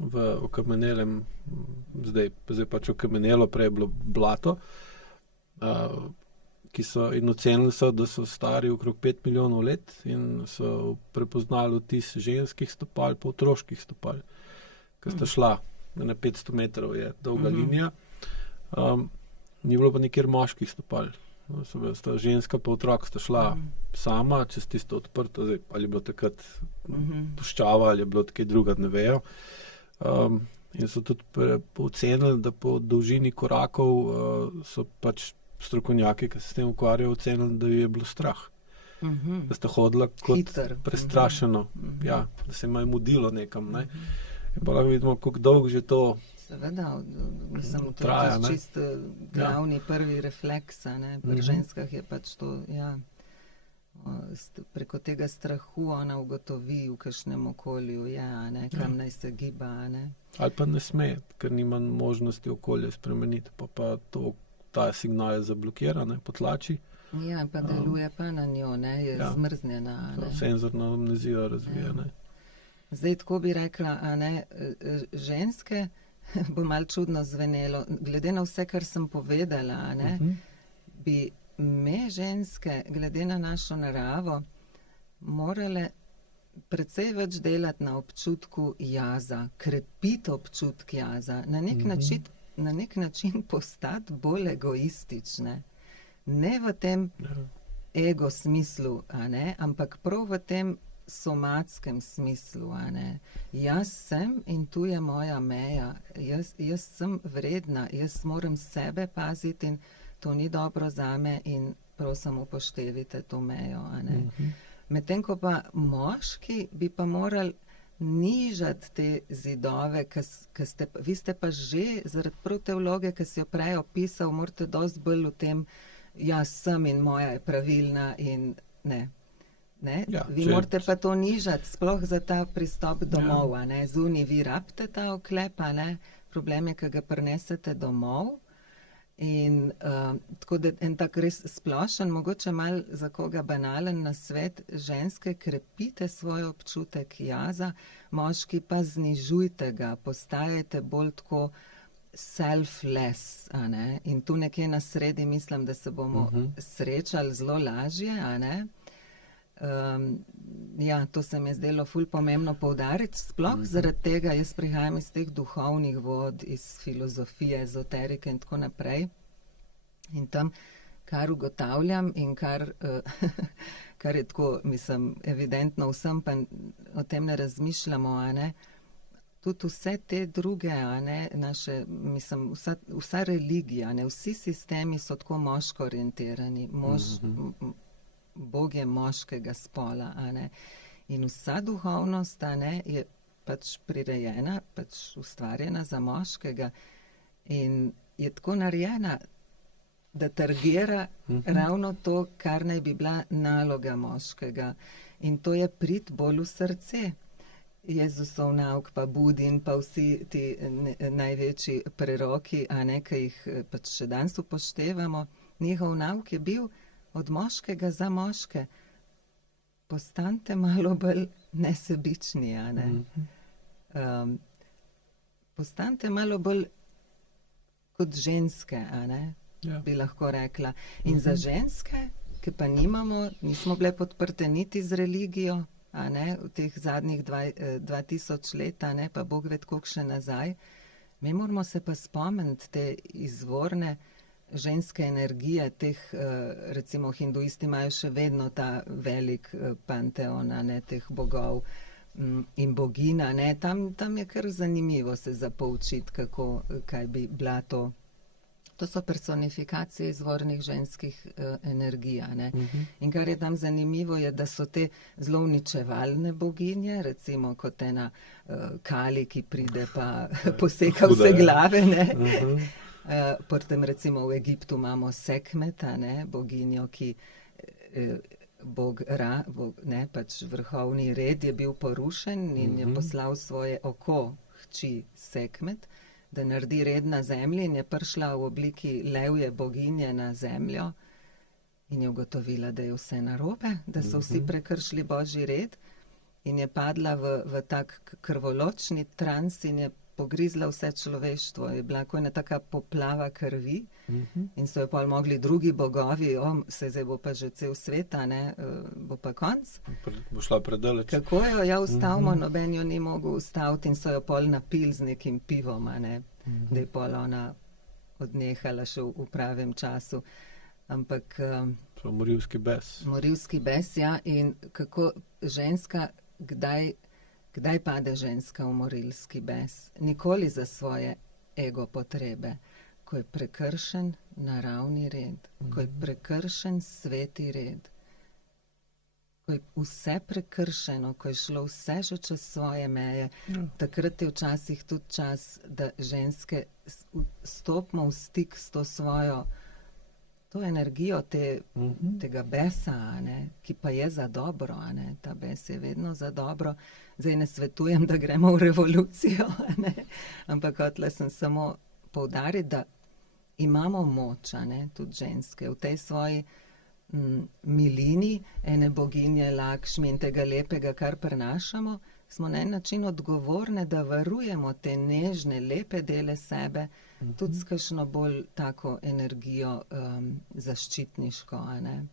v okamenelem, zdaj pač okamenelo, prej je bilo blato, ki so in ocenili so, da so stari okrog 5 milijonov let in so prepoznali vtis ženskih stopal pa otroških stopal, ki sta šla na 500 metrov je dolga linija. Ni bilo pa nikjer moških stopal. Sta ženska pa otrok sta šla sama čez tisto odprto, zdaj, ali je bilo takrat puščava, ali je bilo kaj druga, ne vejo. In so tudi ocenili, da po dolžini korakov so pač strokovnjaki, ki se s tem ukvarjajo, ocenili, da je bilo strah. Da sta hodila kot prestrašeno. Ja, da se jim je mudilo nekam. Ne? In pa lahko vidimo, kako dolgo že to seveda, mislim, traja, to je čist glavni prvi refleks, ne? Pri ženskah je pač to, ja, preko tega strahu ona ugotovi, v kakšnem okolju je, ne? Kam naj se giba, ne? Ali pa ne sme, ker nima možnosti okolje spremeniti, pa ta signal je zablokiran, potlači. Ja, pa deluje pa na njo, ne? Je zmrznjena, ne? Senzorno amnezijo razvija, ne? Zdaj, tako bi rekla, ženske, bo malo čudno zvenelo, glede na vse, kar sem povedala, ne, bi me ženske, glede na našo naravo, morale precej več delati na občutku jaza, krepiti občutk jaza, na nek način postati bolj egoistične. Ne v tem ego smislu, ampak prav v tem somatskem smislu, Jaz sem in tu je moja meja, jaz sem vredna, jaz moram sebe paziti in to ni dobro zame in prosim upoštevajte to mejo, Medtem ko pa moški bi pa morali nižati te zidove, vi ste pa že zaradi prav te vloge, ki si jo prej opisal, morate dosti bolj v tem, jaz sem in moja je pravilna in ne. Ja, vi morate pa to nižati, sploh za ta pristop domov, zunaj vi rabite ta oklep, problem je, ki ga prinesete domov in tako da en tak res splošen, mogoče malo za koga banalen nasvet, ženske krepite svoj občutek jaza, moški pa znižujte ga, postajajte bolj tako selfless, in tu nekje na sredi mislim, da se bomo srečali zelo lažje, ja, to se mi je zdelo ful pomembno poudariti, sploh zaradi tega, jaz prihajam iz teh duhovnih vod, iz filozofije, ezoterike in tako naprej. In tam, kar ugotavljam in kar je tako, mislim, evidentno vsem, pa o tem ne razmišljamo, tudi vse te druge, naše, mislim, vsa religija, vsi sistemi so tako moško orientirani, Bog je moškega spola, in vsa duhovnost, je pač prirejena, pač ustvarjena za moškega in je tako narejena, da targira ravno to, kar naj bi bila naloga moškega. In to je priti bolj v srce. Jezusov nauk, pa Budin, pa vsi ti največji preroki, ki jih pač še danes upoštevamo, njihov nauk je bil od moškega za moške. Postanite malo bolj nesebični, postanite malo bolj kot ženske, bi lahko rekla. In za ženske, ki pa nismo bile podprte niti z religijo, v teh zadnjih 2000 let, pa Bog ve koliko še nazaj, mi moramo se pa spomniti te izvorne ženske energije, teh, recimo hinduisti imajo še vedno ta velik panteon, teh bogov in bogina, tam je kar zanimivo se zapoučiti, kaj bi bila to. To so personifikacije izvornih ženskih energij, In kar je tam zanimivo, je, da so te zelo uničevalne boginje, recimo kot ena Kali, ki pride pa poseka vse glave, Potem recimo v Egiptu imamo Sekmeta, boginjo, ki Bog Ra, pač vrhovni red je bil porušen in je poslal svoje oko hči Sekmet, da naredi red na zemlji in je prišla v obliki levje boginje na zemljo in je ugotovila, da je vse narobe, da so vsi prekršili Božji red in je padla v tak krvoločni trans in je pogrizla vse človeštvo. Je bila kot ena taka poplava krvi in so jo pol mogli drugi bogovi, zdaj bo pa že cel svet, ne, bo pa konc. Bo šla predaleč. Kako jo ja ustavimo, noben jo ni mogel ustaviti in so jo pol napili z nekim pivom, ne, da je pol ona odnehala še v pravem času. Ampak... Morilski bes. Morilski bes, ja. In kako ženska, kdaj pade ženska v morilski bes? Nikoli za svoje ego potrebe. Ko je prekršen naravni red, ko je prekršen sveti red, ko je vse prekršeno, ko je šlo vse že čez svoje meje, takrat je včasih tudi čas, da ženske stopimo v stik s to svojo to energijo tega besa, ne, ki pa je za dobro, ne, ta bes je vedno za dobro. Zdaj ne svetujem, da gremo v revolucijo, ne, ampak hotela sem samo poudariti, da imamo moč, ne, tudi ženske, v tej svoji milini ene boginje Lakšmi in tega lepega, kar prenašamo, smo na en način odgovorne, da varujemo te nežne, lepe dele sebe, tudi s kakšno bolj tako energijo zaščitniško, ne.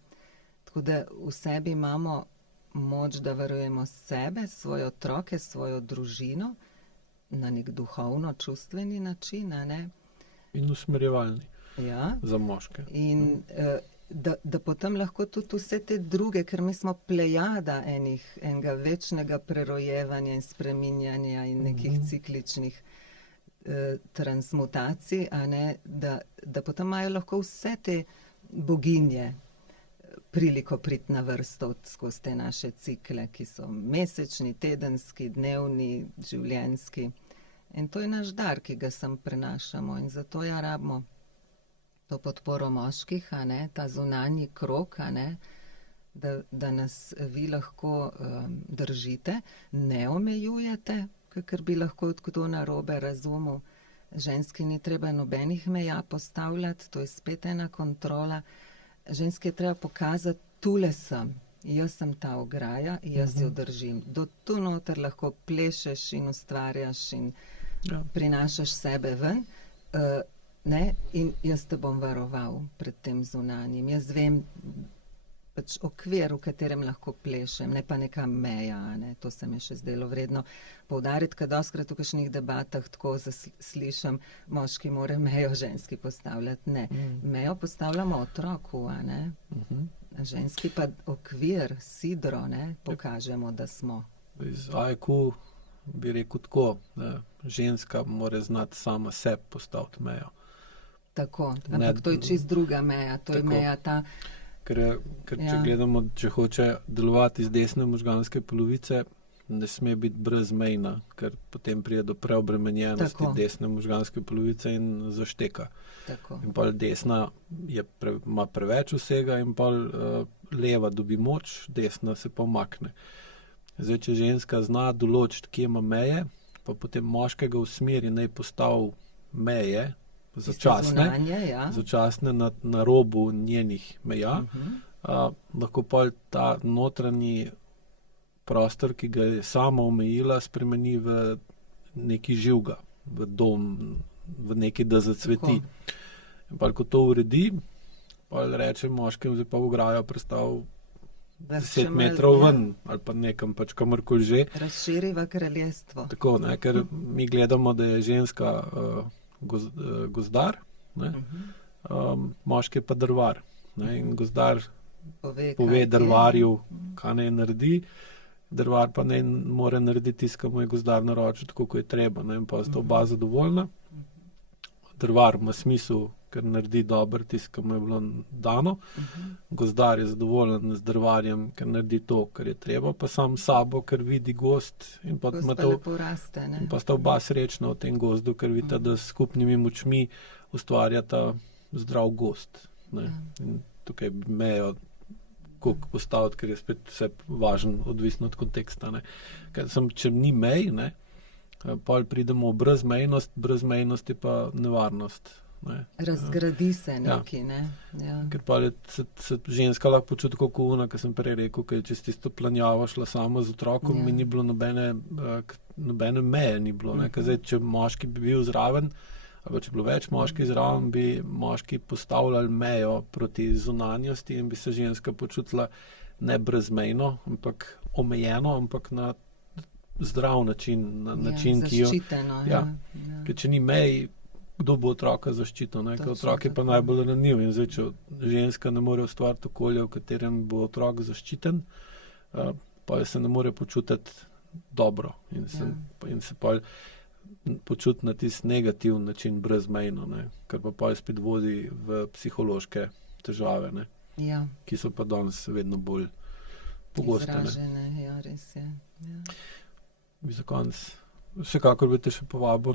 Tako da v sebi imamo moč, da varujemo sebe, svoje otroke, svojo družino na nek duhovno-čustveni način, ne. In usmerjevalni. Ja. Za moške. In da potem lahko tudi vse te druge, ker mi smo plejada enega večnega prerojevanja in spreminjanja in nekih cikličnih transmutacij, a ne, da potem imajo lahko vse te boginje priliko priti na vrsto skozi te naše cikle, ki so mesečni, tedenski, dnevni, življenjski. In to je naš dar, ki ga sem prenašamo in zato ja rabimo to podporo moških, a ne, ta zunanji krog, a ne, da nas vi lahko držite, ne omejujete, ker bi lahko kdo narobe razumel. Ženski ni treba nobenih meja postavljati, to je spet ena kontrola. Ženski je treba pokazati, tule sem, jaz sem ta ograja, jaz jo držim. Do tu noter lahko plešeš in ustvarjaš in prinašaš sebe ven, ne, in jaz te bom varoval pred tem zunanjim. Jaz vem pač okvir, v katerem lahko plešem, ne pa neka meja, ne. To se mi še zdelo vredno poudariti, ker dostikrat v kakšnih debatah tako slišim, moški mora mejo ženski postavljati. Ne, mejo postavljamo otroku, a ne. Ženski pa okvir, sidro, ne, pokažemo, da smo. Iz AIQ bi rekel tako, da ženska mora znati sama sebi postaviti mejo. Tako, ampak to je čist druga meja, to je meja ta... Ker če gledamo, če hoče delovati iz desne možganske polovice, ne sme biti brezmejna, ker potem pride do preobremenjenosti desne možganske polovice in zašteka. Tako. In pol desna ima preveč vsega in pol leva dobi moč, desna se pa umakne. Zdaj, če ženska zna določiti, kje ima meje, pa potem moškega usmeri, naj postavi meje, začasne na robu njenih meja, lahko pol ta notranji prostor, ki ga je sama omejila, spremeni v neki živga, v dom, v neki, da zacveti. In pol, ko to uredi, pol reče moškem, zdaj pa v ograjo prestav 10 metrov ven, ali pa nekam, pač kamorkoli že. Razširiva kraljestvo. Tako, ne, ker mi gledamo, da je ženska gozdar, ne, moški je pa drvar. Ne, in gozdar pove drvarju, kaj naj naredi, drvar pa ne more narediti tisto, kar mu je gozdar naročil, tako kot je treba. Ne, in pa sta oba zadovoljna. Drvar ima smisel, ker naredi dobro tisto, kar mu je bilo dano. Gozdar je zadovoljen z drvarjem, ker naredi to, kar je treba, pa sam sabo, ker vidi gozd. In pa lepo raste, ne. In pa sta oba srečna v tem gozdu, ker vidita, da s skupnimi močmi ustvarjata zdrav gozd. Ne. In tukaj mejo koliko postaviti, ker je spet vse važno, odvisno od konteksta. Ne. Ker če ni mej, ne, pol pridemo v brezmejnost, brezmejnost je pa nevarnost. Ne. Razgradi se neki, ne. Ja. Ker pa se ženska lahko počuti kot una, ker sem prej rekel, ker je čez tisto planjavo šla samo z otrokom in ni bilo nobene meje ni bilo. Ker zdaj, če moški bi bil zraven, ali če bi bilo več moški zraven, bi moški postavljali mejo proti zunanjosti in bi se ženska počutila ne brezmejno, ampak omejeno, ampak na zdrav način, na način, ki jo... Zaščiteno, ja. Ker če ni mej, kdo bo otroka zaščitil, ne? Ker otrok je pa najbolj ranljiv in zdaj, če ženska ne more ustvariti okolja, v katerem bo otrok zaščiten, pa se ne more počutiti dobro in se pa počuti na tisti negativni način brezmejno, ne? Kar pa spet vodi v psihološke težave, ne? Ja. Ki so pa danes vedno bolj pogoste. Izražene, ja, res je. Ja. Bi za konec, vsekakor bi te še povabil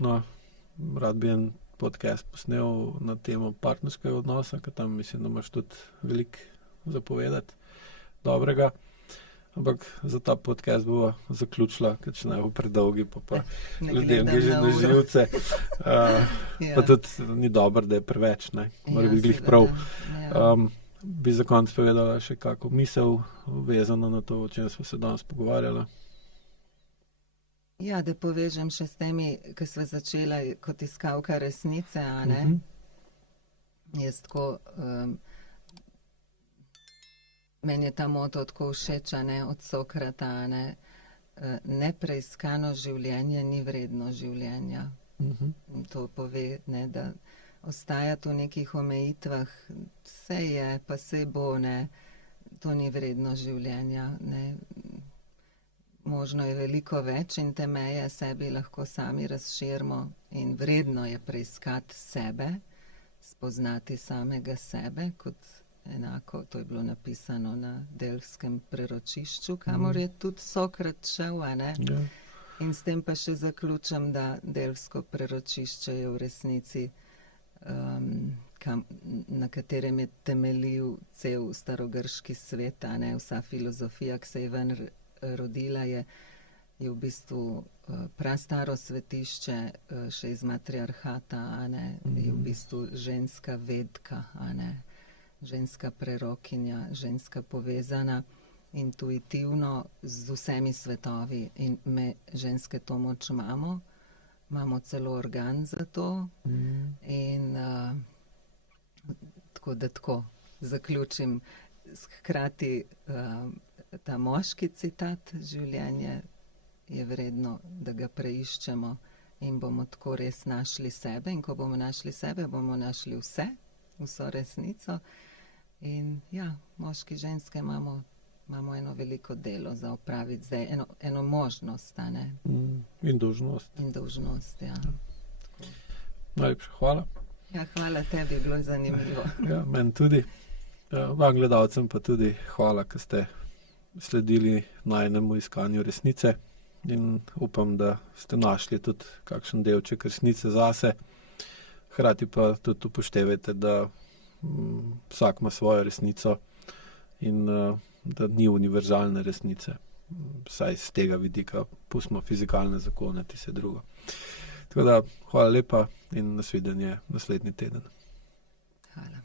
rad bi en podcast posnel na temo partnerskega odnosa, ker tam mislim, da imaš tudi veliko zapovedati dobrega. Ampak za ta podcast bova zaključila, ker če ne bo predolgi, pa ljudem gre že na živce. Pa tudi ni dobro, da je preveč, ne. Mora biti glih prav. Bi za konec povedala še kako misel vezano na to, o čem smo se danes pogovarjali. Ja, da povežem še s temi, ki sva začela kot iskalka resnice, a ne? Jaz tako, meni je ta moto tako všeč, a ne, od Sokrata, a ne? Nepreiskano življenje ni vredno življenja. To pove, ne, da ostajati v nekih omejitvah, vse je, pa se bo, ne, to ni vredno življenja, ne. Možno je veliko več in te meje sebi lahko sami razširimo in vredno je preiskati sebe, spoznati samega sebe, kot enako, to je bilo napisano na Delfskem preročišču, kamor je tudi Sokrat šel, a ne? Ja. In s tem pa še zaključam, da Delfsko preročišče je v resnici, na katerem je temeljil cel starogrški svet, a ne? Vsa filozofija, ki se je ven rodila, je v bistvu prastaro svetišče, še iz matriarhata, a ne, je v bistvu ženska vedka, a ne, ženska prerokinja, ženska povezana intuitivno z vsemi svetovi in ženske to moč imamo celo organ za to in tako zaključim, hkrati ta moški citat, življenje je vredno, da ga preiščemo in bomo tako res našli sebe in ko bomo našli sebe, bomo našli vso resnico in ja, moški, ženske imamo eno veliko delo za opraviti zdaj, eno možnost, a ne? In dolžnost. In dolžnost, ja. Najlepša hvala. Ja, hvala tebi, bilo je zanimivo. Ja, meni tudi. Vam gledalcem pa tudi hvala, ker ste sledili najnemu iskanju resnice in upam, da ste našli tudi kakšen delček resnice zase. Hkrati pa tudi upoštevajte, da vsak ima svojo resnico in da ni univerzalne resnice. Vsaj z tega vidika pustimo fizikalne zakone, ti se drugo. Tako da, hvala lepa in nasvidenje naslednji teden. Hvala.